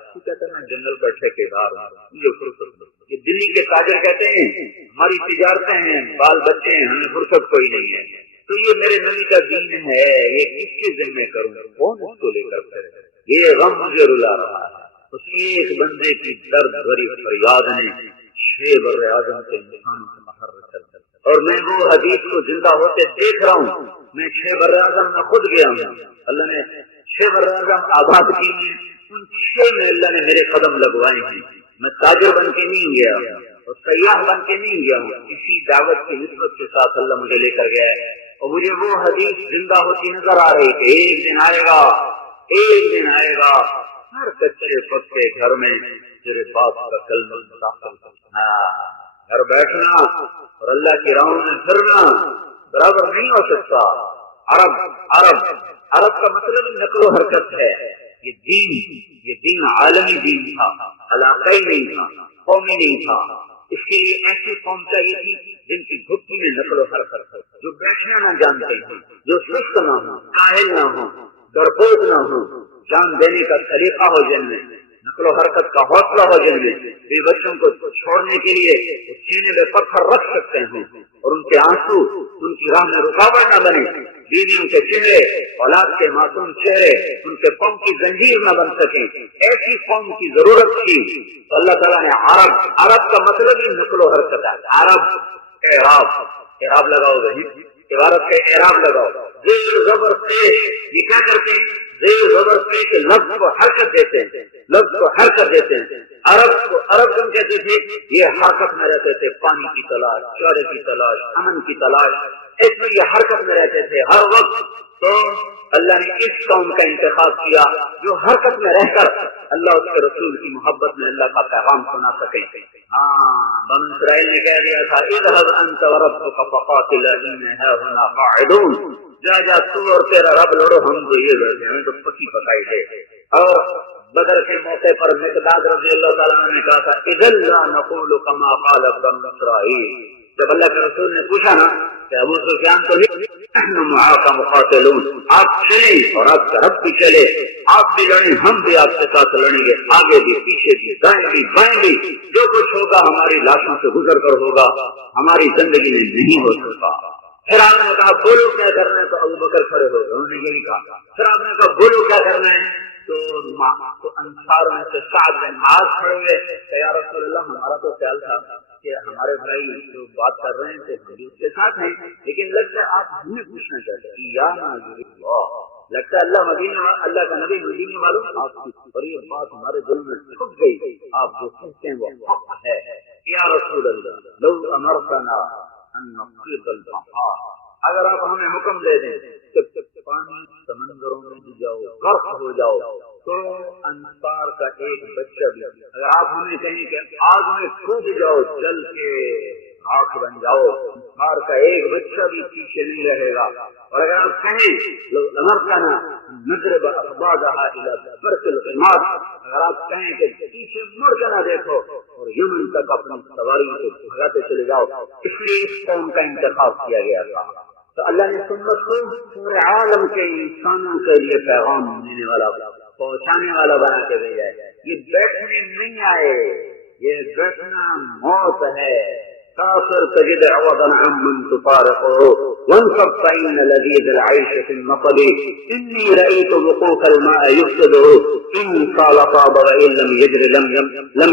تو کہتا ہے میں جنگل کا ٹھیکیدار ہوں، مجھے فرصت دو۔ یہ دلی کے تاجر کہتے ہیں ہماری تجارتیں ہیں، بال بچے ہیں، ہمیں فرصت کوئی نہیں ہے، تو یہ میرے نبی کا دین ہے، یہ کس کے ذمہ کروں، کون اس کو لے کر پھرے؟ یہ غم مجھے رلا رہا ہے۔ اس ایک بندے کی درد بھری فریاد نے 6 بر اعظم کے انسانوں کو محرک کر دیا، اور میں وہ حدیث کو زندہ ہوتے دیکھ رہا ہوں۔ میں 6 بر اعظم میں خود گیا ہوں، اللہ نے 6 بر اعظم آباد کی ہیں، ان 6 میں اللہ نے میرے قدم لگوائے ہیں۔ میں تاجر بن کے نہیں گیا ہوں اور سیاح بن کے نہیں گیا ہوں، اسی دعوت کی نسبت کے ساتھ اللہ مجھے لے کر گیا ہے، اور مجھے وہ حدیث زندہ ہوتی نظر آ رہی کہ ایک دن آئے گا ہر کچے پکے گھر میں تیرے باپ کا کلمہ داخل کرنا، گھر بیٹھنا اور اللہ کی راہوں میں پھرنا برابر نہیں ہو سکتا۔ عرب کا مطلب نقل و حرکت ہے۔ یہ دین عالمی دین تھا، علاقائی نہیں تھا، قومی نہیں تھا۔ اس کے لیے ایسی قوم چاہیے تھی جن کی گفتگو میں نقل و حرکت ہو، جو بیٹھنا نہ جانتے ہیں، جو سست نہ ہو، کاہل نہ ہو، ڈرپوک نہ ہو، جان دینے کا طریقہ ہو جن میں، نقل و حرکت کا حوصلہ ہو جن میں، یہ بچوں کو چھوڑنے کے لیے وہ سینے میں پتھر رکھ سکتے ہیں اور ان کے آنسو ان کی راہ میں رکاوٹ نہ بنے، بیویوں کے چہرے، اولاد کے معصوم چہرے ان کے پاؤں کی زنجیر نہ بن سکیں، ایسی قوم کی ضرورت تھی۔ تو اللہ تعالیٰ نے عرب کا مطلب ہی نقل و حرکت ہے۔ اعراب لگاؤ بھائی، عبارت کا اعراب لگاؤ، زیر زبر پیش، یہ کیا کرتے ہیں؟ زیر زبر پیش لفظ کو حرکت دیتے ہیں، عرب کم کہتے تھے، یہ حرکت میں رہتے تھے، پانی کی تلاش، چارے کی تلاش، امن کی تلاش، اس میں یہ حرکت میں رہتے تھے ہر وقت۔ تو اللہ نے اس قوم کا انتخاب کیا جو حرکت میں رہ کر اللہ اس کے رسول کی محبت میں اللہ کا پیغام سنا سکیں۔ بنو اسرائیل نے کہہ دیا تھا اذهب انت وربك فقاتلا اننا هنا قاعدون، جا تو اور تیرا رب لڑو، ہم تو یہ بیٹھے ہیں، تو پکی پکائی دے۔ اور بدر کے موقع پر مقداد رضی اللہ تعالیٰ عنہ نے کہا تھا اذا لا نقول كما قال بنو اسرائیل، جب اللہ کے رسول نے پوچھا نا کہ ابو سفیان تو نحن معاك مقاتلون، آپ چلیں اور آپ کا رب بھی چلے، آپ بھی لڑیں، ہم بھی آپ کے ساتھ لڑیں گے، آگے بھی پیچھے بھی دائیں بھی بائیں بھی، جو کچھ ہوگا ہماری لاشوں سے گزر کر ہوگا، ہماری زندگی میں نہیں ہو سکتا۔ پھر آپ نے کہا بولو کیا کرنا ہے، تو ابو بکر کھڑے ہو گئے، انہوں نے یہی کہا۔ پھر آپ نے کہا بولو کیا کرنا ہے، تو انصار میں سے سعد بن معاذ کھڑے ہوئے کہ یا رسول اللہ، ہمارا تو خیال تھا کہ ہمارے بھائی جو بات کر رہے ہیں تو اس کے ساتھ ہیں، لیکن لگتا ہے آپ ہمیں پوچھنا چاہتے ہیں یا ناظر اللہ، لگتا ہے اللہ کا نبی مدینے والوں آپ کی، اور یہ بات ہمارے دل میں چھپ گئی، آپ جو کہتے ہیں وہ حق ہے۔ یا رسول اللہ لو امرتنا ان نصيد البحار، اگر آپ ہمیں حکم دے دیں کہ پانی سمندروں میں بھی جاؤ، غرق ہو جاؤ، تو انصار کا ایک بچہ بھی، اگر آپ ہمیں کہیں کہ آگ میں کود جاؤ، جل کے راکھ بن جاؤ، انصار کا ایک بچہ بھی پیچھے نہیں رہے گا۔ اور اگر آپ کہیں لو امرتنا نضرب اخبارها الى برق الغمار، اگر آپ کہیں کہ پیچھے مڑ کے نہ دیکھو اور یمن تک اپنی سواریوں کو بھگاتے چلے جاؤ، اس لیے اس قوم کا انتخاب کیا گیا تھا۔ تو اللہ نے سنت کو پورے عالم کے انسانوں کے لیے پیغام دینے والا، پہنچانے والا بنا کے بھیجا ہے۔ یہ بیٹھنے نہیں آئے، یہ بیٹھنا موت ہے. کافر تجد عوضا عمن تفارقه وانصب فإن لذيذ العيش في النصب إني رأيت وقوف الماء يفسده إن قال طاب وإن لم يجر لم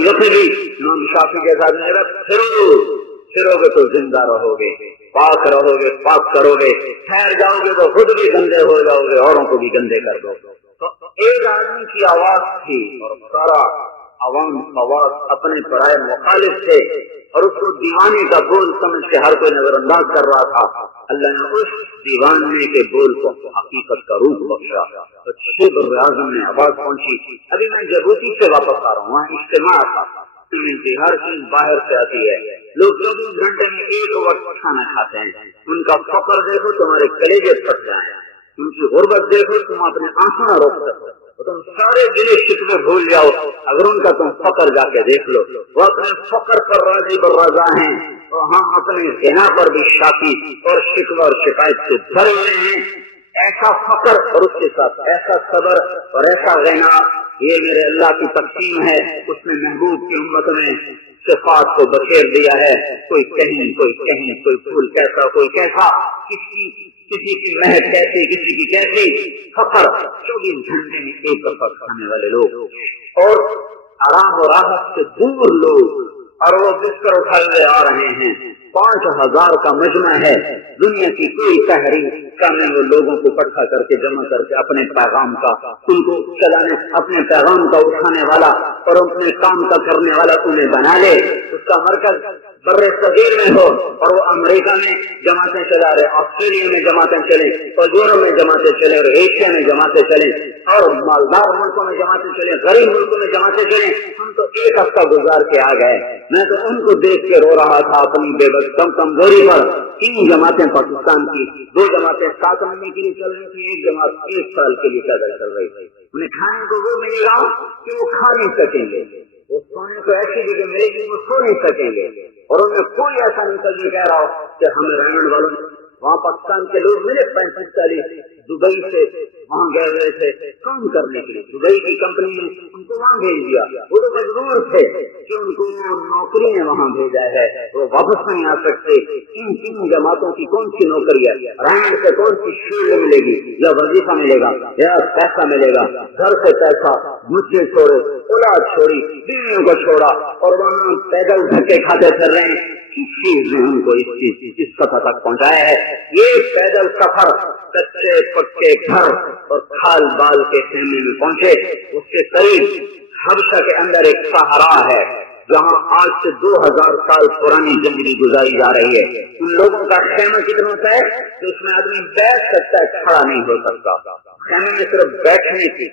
يطب. امام شافعی کے ساتھ نے پھرو گے تو زندہ رہو گے, پاک رہو گے, پاک کرو گے, ٹھہر جاؤ گے تو خود بھی گندے ہو جاؤ گے, اوروں کو بھی گندے کر دو. تو ایک آدمی کی آواز تھی اور سارا عوام آواز اپنے پرائے مخالف تھے اور اس کو دیوانے کا بول سمجھ کے ہر کوئی نظر انداز کر رہا تھا. اللہ نے اس دیوانے کے بول کو حقیقت کا روپ بخشا. شبر اعظم نے آواز پہنچی. ابھی میں جبوتی سے واپس آ رہا ہوں, وہاں اجتماع تھا, ہر چیز باہر سے آتی ہے. لوگ 24 گھنٹے میں ایک وقت کھانا کھاتے ہیں. ان کا فقر دیکھو تمہارے کلیجے پھٹ جائیں, ان کی غربت دیکھو تم اپنے آنسو نہ روک سکو, تم سارے گلے شکوے بھول جاؤ. اگر ان کا تم فقر جا کے دیکھ لو, وہ اپنے فقر پر راضی بر رضا ہیں اور ہم اپنے غنا پر بھی شاکی اور شکوہ اور شکایت سے بھرے ہوئے ہیں. ایسا فقر اور اس کے ساتھ ایسا صبر اور ایسا غنا, یہ میرے اللہ کی تقسیم ہے. اس نے محبوب کی امت میں صفات کو بکھیر دیا ہے. کوئی کہیں, کوئی پھول کیسا, کوئی کیسا, کسی کی مہک کیسی, کسی کی کیسی. فقر 24 گھنٹے میں ایک دفعہ کھانے والے لوگ اور آرام و راحت سے دور لوگ, اور وہ بستر اٹھائے ہوئے آ رہے ہیں. 5000 کا مجمع ہے. دنیا کی کوئی تحریک کا میں وہ لوگوں کو اکٹھا کر کے جمع کر کے اپنے پیغام کا ان کو چلانے, اپنے پیغام کا اٹھانے والا اور اپنے کام کا کرنے والا انہیں بنا لے. اس کا مرکز بر صغیر میں ہو اور وہ امریکہ میں جماعتیں چلا رہے, آسٹریلیا میں جماعتیں چلیں, اور یورپ میں جماعتیں چلیں, اور ایشیا میں جماعتیں چلیں, اور مالدار ملکوں میں جماعتیں چلیں, غریب ملکوں میں جماعتیں چلیں. ہم تو ایک ہفتہ گزار کے آ گئے. میں تو ان کو دیکھ کے رو رہا تھا اپنی بے بس کمزوری پر. 3 جماعتیں پاکستان کی, 2 جماعتیں 7 مہینے کے لیے چل رہی تھی, 1 جماعت 1 سال کے لیے پیدل چل رہی تھی. انہیں کھانے کو وہ ملے گا کہ وہ کھا نہیں سکیں گے, وہ سونے کو ایسی جگہ ملے گی وہ سو نہیں سکیں گے. اور انہیں کوئی ایسا نہیں کبھی کہہ رہا ہو کہ ہمیں رہنے والوں, وہاں پاکستان کے لوگ ملے 35-40 دبئی سے وہاں گئے ہوئے تھے کام کرنے کے لیے. دبئی کی کمپنی نے ان کو وہاں بھیج دیا. وہ تو مجبور تھے کہ ان کو نوکری نے وہاں بھیجا ہے, وہ واپس نہیں آ سکتے. ان 3 جماعتوں کی کون سی نوکری ہے, رہنے سے کون سی شیلڈ ملے گی, یا وظیفہ ملے گا, یا پیسہ ملے گا. گھر سے پیسہ, مجھے چھوڑے, اولاد چھوڑی, بیویوں کو چھوڑا, اور وہاں پیدل دھکے کھاتے پھر رہے ہیں. کس چیز نے ان کو اس سطح تک پہنچایا ہے؟ یہ پیدل سفر, کچے پکے گھر اور کھال بال کے خیمے میں پہنچے. اس کے قریب حبشہ کے اندر ایک صحرا ہے جہاں آج سے 2000 سال پرانی زندگی گزاری جا رہی ہے. ان لوگوں کا خیمہ کتنا ہوتا ہے کہ اس میں آدمی بیٹھ سکتا ہے, کھڑا نہیں ہو سکتا. خیمے میں صرف بیٹھنے کی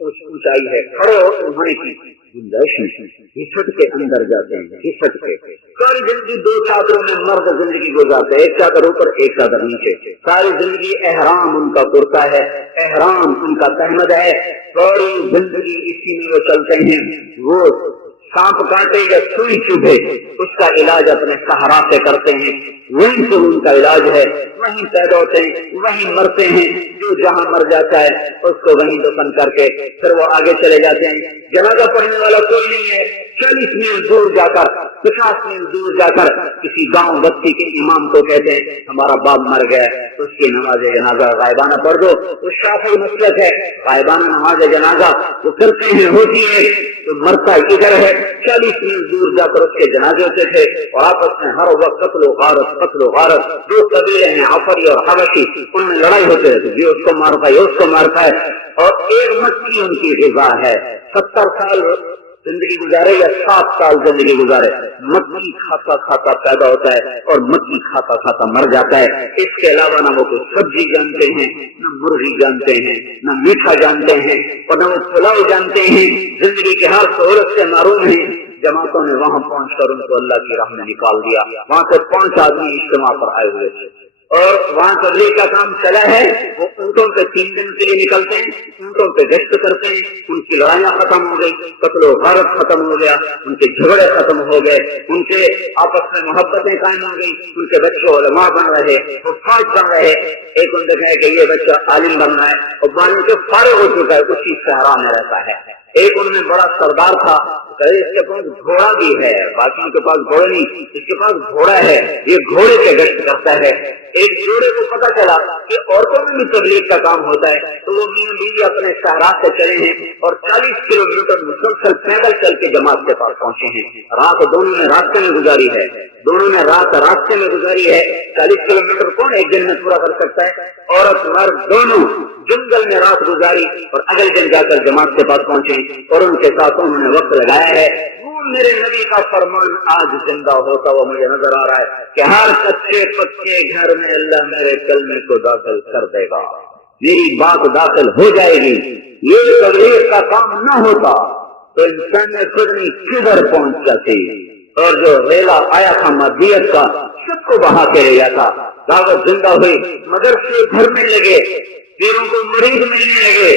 اونچائی ہے, کھڑے ہونے کی گنجائش نہیں. گھسٹ کے اندر جاتے ہیں, گھسٹ کے. ساری زندگی 2 چادروں میں مرد زندگی گزارتے, ایک چادر اوپر ایک چادر نیچے. ساری زندگی احرام ان کا کرتا ہے, احرام ان کا تہمد ہے. ساری زندگی اسی میں وہ چلتے ہیں. وہ سانپ کاٹے یا سوئی چبھے اس کا علاج اپنے سہارا سے کرتے ہیں. وہیں سے ان کا علاج ہے, وہیں پیدا ہوتے ہیں, وہیں مرتے ہیں. جو جہاں مر جاتا ہے اس کو وہیں دفن کر کے پھر وہ آگے چلے جاتے ہیں. جنازہ پڑھنے والا کوئی نہیں ہے. 40 میل دور جا کر, 50 میل دور جا کر کسی گاؤں بستی کے امام کو کہتے ہیں ہمارا باپ مر گیا, اس کی نماز جنازہ غائبانہ پڑھ دو. وہ شافعی مسلک ہے, غائبانہ نماز جنازہ وہ کرتے ہیں, ہوتی ہے. تو مرتا ادھر ہے, 40 میل دور جا کر اس کے جنازے ہوتے تھے, اور آپس میں ہر وقت قتل و غارت. 2 قبیلے ہیں, عفری اور حبشی, ان میں لڑائی ہوتے رہتی. یہ اس کو مارتا ہے, یہ اس کو مارتا ہے, اور ایک مچھلی ان کی غذا ہے. 70 سال زندگی گزارے یا 7 سال زندگی گزارے, مچھلی کھاتا کھاتا پیدا ہوتا ہے اور مچھلی کھاتا کھاتا مر جاتا ہے. اس کے علاوہ نہ وہ کوئی سبزی جانتے ہیں, نہ مرغی جانتے ہیں, نہ میٹھا جانتے ہیں, اور نہ وہ پلاؤ جانتے ہیں. زندگی کے ہر سہولت سے محروم ہیں. جماعتوں نے وہاں پہنچ کر ان کو اللہ کی راہ میں نکال دیا. وہاں سے 5 آدمی اجتماع پر آئے ہوئے تھے, اور وہاں تبلیغ کا کام چلا ہے. وہ اونٹوں پہ 3 دن کے لیے نکلتے ہیں, اونٹوں پہ گشت کرتے ہیں. ان کی لڑائیاں ختم ہو گئی, قتل و غارت ختم ہو گیا, ان کے جھگڑے ختم ہو گئے, ان کے آپس میں محبتیں قائم ہو گئی. ان کے بچے علماء بن رہے, حفاظ بن رہے. ایک ان دیکھا ہے کہ یہ بچہ عالم بن رہا ہے, اور معلوم کے فارغ ہو چکا ہے, اسی صحرا میں رہتا ہے. ایک ان میں بڑا سردار تھا، اس کے پاس گھوڑا بھی ہے، باقیوں کے پاس گھوڑا نہیں، اس کے پاس گھوڑا ہے، یہ گھوڑے پہ گشت کرتا ہے۔ ایک جوڑے کو پتا چلا کہ عورتوں میں بھی تبلیغ کا کام ہوتا ہے، تو وہ میاں بیوی اپنے صحرا سے چلے ہیں اور 40 کلومیٹر مسلسل پیدل چل کے جماعت کے پاس پہنچے ہیں۔ رات دونوں نے راستے میں گزاری ہے، دونوں نے رات راستے میں گزاری ہے۔ 40 کلومیٹر کون ایک دن میں پورا کر سکتا ہے؟ عورت مرد دونوں جنگل میں رات گزاری اور اگلے دن جا کر جماعت کے پاس پہنچے اور ان کے ساتھ انہوں نے وقت لگایا ہے۔ وہ میرے نبی کا فرمان آج زندہ ہوتا ہوا مجھے نظر آ رہا ہے کہ ہر کچے پکے گھر میں اللہ میرے کلمے کو داخل کر دے گا، میری بات داخل ہو جائے گی۔ یہ تبلیغ کا کام نہ ہوتا تو انسان نے کتنی کدھر پہنچ جاتی، اور جو ریلا آیا تھا مادیت کا سب کو بہا کے لے جاتا۔ دعوت زندہ ہوئی، مدرسے بھرنے لگے، پیروں کو مرید ملنے لگے،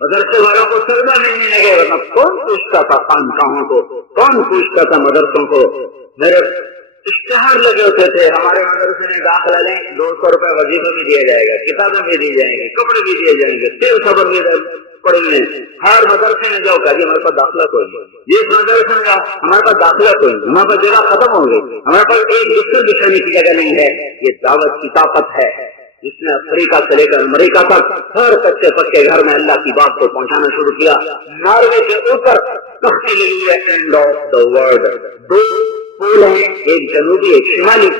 مدرسے والوں کو سجدہ ملنے لگے، ورنہ کون پوچھتا تھا خانقاہوں کو، کون پوچھتا تھا مدرسوں کو؟ میرے اشتہار لگے ہوتے تھے، ہمارے مدرسے میں داخلہ لیں 200 روپے وظیفہ بھی دیا جائے گا، کتابیں بھی دی جائیں گی، کپڑے بھی دیے جائیں گے، تیل صبر بھی پڑیں گے۔ ہر مدرسے میں جاؤ کہ ہمارے پاس داخلہ کوئی نہیں، جس مدرسے میں جاؤ ہمارے پاس داخلہ کوئی نہیں، ہمارے پاس جگہ ختم ہو گئی، ہمارے پاس ایک دوسرے بچھانے کی جگہ نہیں ہے۔ یہ دعوت کی طاقت ہے جس نے افریقہ سے لے کر امریکہ تک ہر کچے پکے گھر میں اللہ کی بات کو پہنچانا شروع کیا۔ ناروے کے اوپر تختی لگی ہے اینڈ آف دا ورلڈ، 2 پول ہیں، ایک جنوبی ایک شمالی۔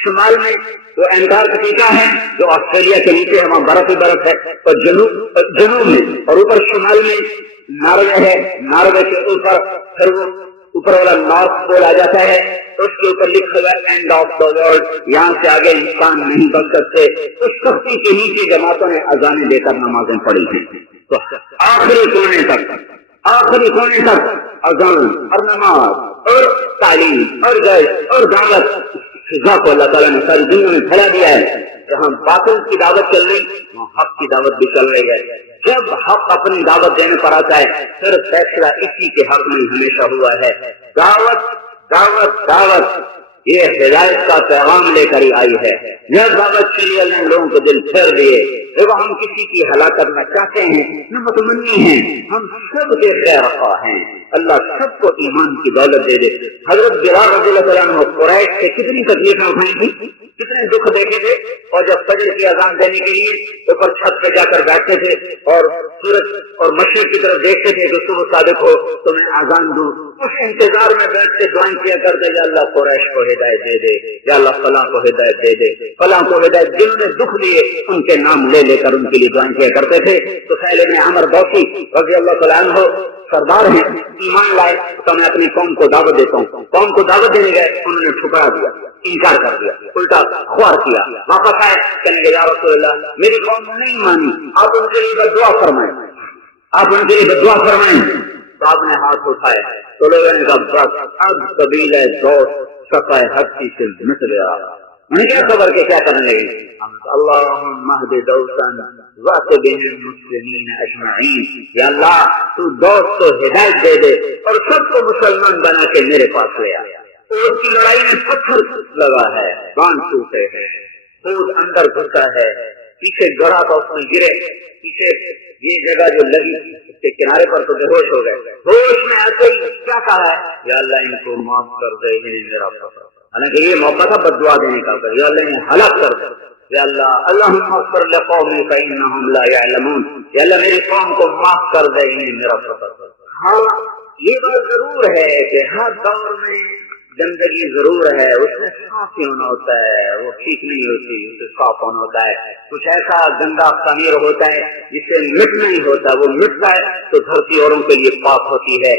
شمال میں وہ انٹارکٹیکا ہے جو آسٹریلیا کے نیچے ہے، وہاں برف ہی برف ہے، اور جنوب میں اور اوپر شمال میں ناروے ہے۔ ناروے کے اوپر پھر وہ اوپر والا نارتھ پول آ جاتا ہے، اس کے اوپر لکھا ہوا اینڈ آف دا ورلڈ، یہاں سے آگے انسان نہیں بچ سکتے۔ اس تختی کے نیچے جماعتوں نے اذانیں دے کر نمازیں پڑھی ہیں، تو آخری کونے تک اذان اور نماز اور تعلیم اور گیس اور دعوت فضا کو اللہ تعالیٰ نے ساری دنیا میں پھیلا دیا ہے۔ جہاں باطل کی دعوت چل رہی وہاں حق کی دعوت بھی چل رہی ہے۔ جب حق اپنی دعوت دینے پر آتا ہے پھر فیصلہ اسی کے حق میں ہمیشہ ہوا ہے۔ دعوت دعوت دعوت یہ ہدایت کا پیغام لے کر ہی آئی ہے۔ جب دعوت چلی اللہ نے لوگوں کو دل پھیر دیے، دیکھو ہم کسی کی ہلاکت نہ چاہتے ہیں نہ متمنی ہیں، ہم سب کے خیر خواہ ہیں، اللہ سب کو ایمان کی دولت دے دے۔ حضرت بلال رضی اللہ عنہ قریش سے کتنی تکلیفیں اٹھائی تھی، کتنے دکھ دیکھے تھے، اور جب فجر کی اذان دینے کے لیے اوپر چھت پہ جا کر بیٹھتے تھے اور سورج اور مشرق کی طرف دیکھتے تھے کہ صبح صادق ہو تو میں اذان دوں، اس انتظار میں بیٹھ کے دعائیں کیا کرتے یا اللہ قریش کو ہدایت دے دے، یا اللہ فلاں کو ہدایت دے دے، فلاں کو ہدایت۔ جنہوں نے دکھ لیے ان کے نام لے لے کر ان کے لیے دعائیں کیا کرتے تھے۔ تو سہیل بن عمر دوسی رضی اللہ تعالیٰ عنہ سردار ہیں، ایمان لائے تو میں اپنی قوم کو دعوت دیتا ہوں۔ قوم کو دعوت دینے گئے، انہوں نے ٹھکرا دیا، انکار کر دیا، الٹا خوار کیا۔ واپس آئے کہنے لگے یا رسول اللہ میری قوم نہیں مانی، آپ ان کے لیے بددعا فرمائیں، آپ ان کے لیے بددعا فرمائیں۔ تو آپ نے ہاتھ اٹھائے تو لوگوں نے کہا بس اب قبیلہ دوست صفحہ ہستی سے مٹ گیا۔ انہیں کیا خبر کہ کیا کرنے لگے، اللہم اہد دوسا وأت بهم المسلمین اجمعین، یا اللہ تو دوست کو ہدایت دے دے اور سب کو مسلمان بنا کے میرے پاس لے آیا۔ اس کی لڑائی میں پتھر لگا ہے، باندھ ٹوٹے ہیں، خود اندر گھسا ہے، پیچھے گڑا تو اس میں گرے، پیچھے یہ جگہ جو لگی اس کے کنارے پر تو بے ہوش ہو گئے۔ ہوش میں آتے ہی کیا کہا ہے، یا اللہ ان کو معاف کر دے، انہیں میرا پتہ، حالانکہ یہ موقع تھا بددعا دینے کا، یا اللہ انہیں ہلاک کر دے، یا اللہ اللہم اغفر لقومی فإنہم لا یعلمون، یا اللہ میری قوم کو معاف کر دے، انہیں میرا پتہ۔ ہاں یہ بات ضرور ہے کہ ہر دور میں گندگی ضرور ہے، اس میں صاف ہی ہونا ہوتا ہے، وہ ٹھیک نہیں ہوتی، اس سے صاف ہونا ہوتا ہے۔ کچھ ایسا گندا خمیر ہوتا ہے جس سے مٹ نہیں ہوتا، وہ مٹتا ہے تو دھرتی اوروں کے لیے پاک ہوتی ہے۔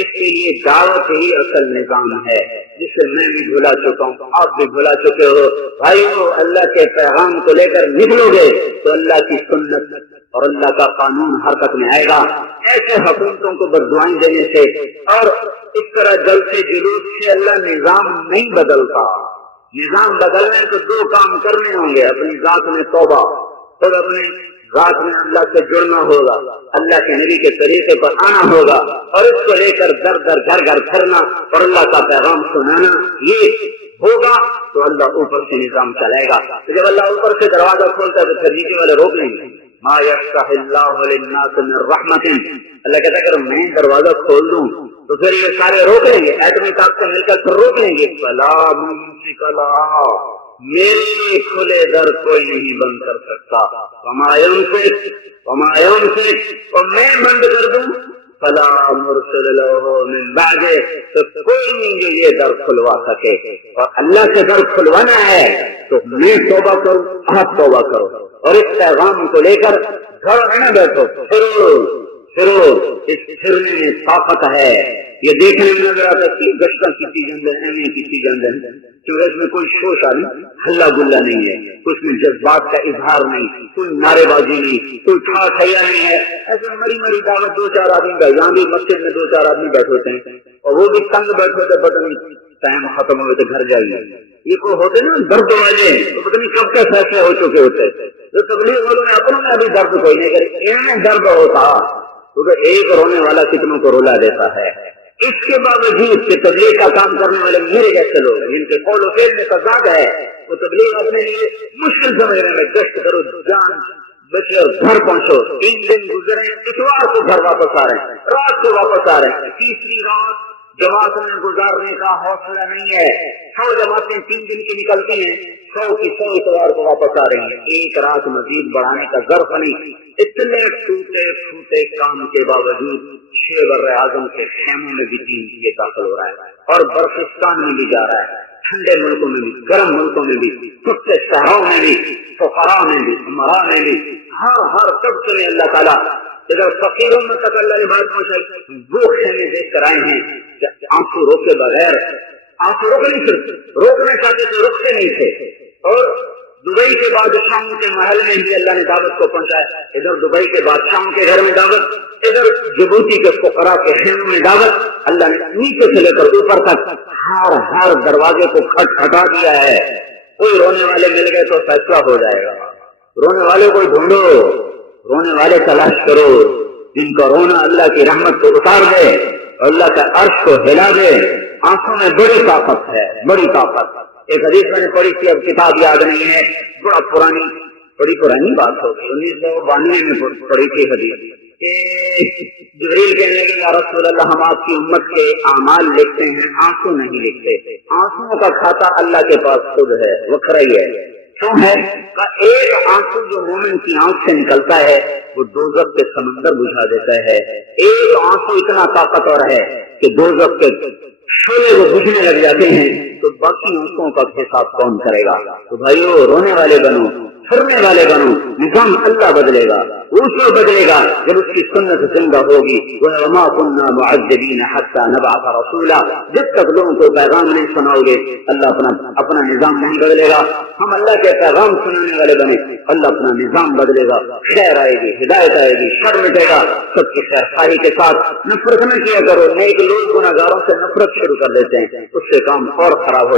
اس کے لیے دعوت ہی اصل نظام ہے جس سے میں بھی بھلا چکا ہوں، آپ بھی بھلا چکے ہو۔ بھائیو اللہ کے پیغام کو لے کر نکلو گے تو اللہ کی سنت اور اللہ کا قانون حرکت میں آئے گا۔ ایسے حکومتوں کو بددعائیں دینے سے اور اس طرح جلسے جلوس سے اللہ نظام نہیں بدلتا۔ نظام بدلنے کو 2 کام کرنے ہوں گے، اپنی ذات میں توبہ، خود اپنی ذات میں اللہ سے جڑنا ہوگا، اللہ کے نبی کے طریقے پر آنا ہوگا اور اس کو لے کر در در گھر گھر پھرنا اور اللہ کا پیغام سنانا، یہ ہوگا تو اللہ اوپر سے نظام چلائے گا۔ تو جب اللہ اوپر سے دروازہ کھولتا ہے تو پھر نیچے والے روک لیں گے، ما یفتح اللہ للناس من رحمت، اللہ کہتا ہے اگر میں دروازہ کھول دوں تو پھر یہ سارے روک لیں گے، ایٹمی طاقتیں مل کر پھر روک لیں گے، فلا ممسک لہا، میرے کھلے در کوئی نہیں بند کر سکتا، وما یمسک، اور میں بند کر دوں فلا مرسل لہ من بعدہ، تو کوئی نہیں جو یہ در کھلوا سکے، اور اللہ سے در کھلوانا ہے تو میں توبہ کروں، آپ توبہ کرو، اور اس پیغام کو لے کر گھر میں نہ بیٹھو، پھرو، اس پھرنے میں طاقت ہے، یہ دیکھنے میں نظر آتا ہے کہ گشتہ کسی جاندے ہیں کسی جاندے ہیں، کیونکہ اس میں کوئی شوشہ نہیں، ہلا گلا نہیں ہے، اس میں جذبات کا اظہار نہیں، کوئی نعرے بازی نہیں، کوئی ٹھا ٹھیا نہیں ہے، ایسے مری دعوت 2-4 آدمی کا، یہاں بھی مسجد میں 2-4 آدمی بیٹھے ہوتے ہیں اور وہ بھی تنگ بیٹھے ہوتے، پتہ نہیں ٹائم ختم ہوئے تو گھر جائیے، یہ کوئی ہوتے نا درد والے تو پتہ نہیں کب کے فیصلے ہو چکے ہوتے، جو تبلیغ والوں نے اپنوں میں ابھی درد کوئی نہیں کرے، انہیں درد ہوتا کیونکہ ایک رونے والا کتنوں کو رلا دیتا ہے، اس کے باوجود کہ تبلیغ کا کام کرنے والے میرے جیسے لوگ ہیں جن کے قول و فعل میں تضاد ہے، وہ تبلیغ اپنے لیے مشکل سمجھنے میں گشت کرو، جان بچے اور گھر پہنچو، 3 دن گزرے، اتوار کو گھر واپس آ رہے ہیں، رات کو واپس آ رہے ہیں، تیسری رات جماعت میں گزارنے کا حوصلہ نہیں ہے، 100 جماعتیں 3 دن کی نکلتی ہیں، 100 کی 100 اتوار کو واپس آ رہی ہیں، ایک رات مزید بڑھانے کا ظرف نہیں، اتنے ٹوٹے پھوٹے کام کے باوجود 6 بر-اعظم کے خیموں میں بھی دین یہ داخل ہو رہا ہے، اور برفستان میں بھی جا رہا ہے، ٹھنڈے ملکوں میں بھی، گرم ملکوں میں بھی، سستے شہروں میں بھی، فقراء میں بھی، امراء میں بھی، ہر طبقے میں اللہ تعالیٰ ادھر فقیروں میں تک اللہ نے بات پہنچائی، وہ خیمے دیکھ کر آئے ہیں کہ آنسو روکے بغیر، آنسو روک نہیں تھے، روکنا چاہتے تھے روکتے نہیں تھے، اور دبئی کے بادشاہوں کے محل میں بھی اللہ نے دعوت کو پہنچایا، ادھر دبئی کے بادشاہوں کے گھر میں دعوت، ادھر جبوتی کے فقراء کے خیموں میں دعوت، اللہ نے نیچے سے لے کر اوپر تک ہر دروازے کو کھٹکھٹا دیا ہے، کوئی رونے والے مل گئے تو فیصلہ ہو جائے گا، رونے والے کو ڈھونڈو، رونے والے تلاش کرو جن کا رونا اللہ کی رحمت کو اتار دے، اللہ کا عرش کو ہلا دے، آنکھوں میں بڑی طاقت ہے، بڑی طاقت۔ ایک حدیث میں نے پڑھی تھی، اب کتاب یاد نہیں ہے، بڑی پرانی بات ہوگی، 1992 میں پڑھی تھی حدیث کہ جبریل کہنے لگے یا رسول اللہ ہم آپ کی امت کے اعمال لکھتے ہیں، آنسو نہیں لکھتے، آنسوؤں کا کھاتا اللہ کے پاس خود ہے، وکھرا ہی ہے، کیوں ہے کہ ایک آنسو جو مومن کی آنکھ سے نکلتا ہے وہ دوزخ کے سمندر بجھا دیتا ہے، ایک آنسو اتنا طاقتور ہے کہ دوزخ کے شعلے وہ بجھنے لگ جاتے ہیں، تو باقی آنسوؤں کا حساب کون کرے گا؟ تو بھائیو رونے والے بنو، پھرنے والے بنو، نظام اللہ بدلے گا، اس کو بدلے گا جب اس کی سنت زندہ ہوگی، وَمَا كُنَّا مُعَذِّبِينَ حَتَّى نَبْعَثَ رَسُولًا، جب تک لوگوں کو پیغام نہیں سناؤ گے اللہ اپنا نظام نہیں بدلے گا، ہم اللہ کے پیغام سنانے والے بنے، اللہ اپنا نظام بدلے گا، خیر آئے گی، ہدایت آئے گی، شر مٹے گا، سب کی خیر خواہی کے ساتھ نفرت نہ کیا کرو، نیک لوگ گناہگاروں سے نفرت شروع کر دیتے ہیں، اس سے کام اور خراب ہو جاتا ہے۔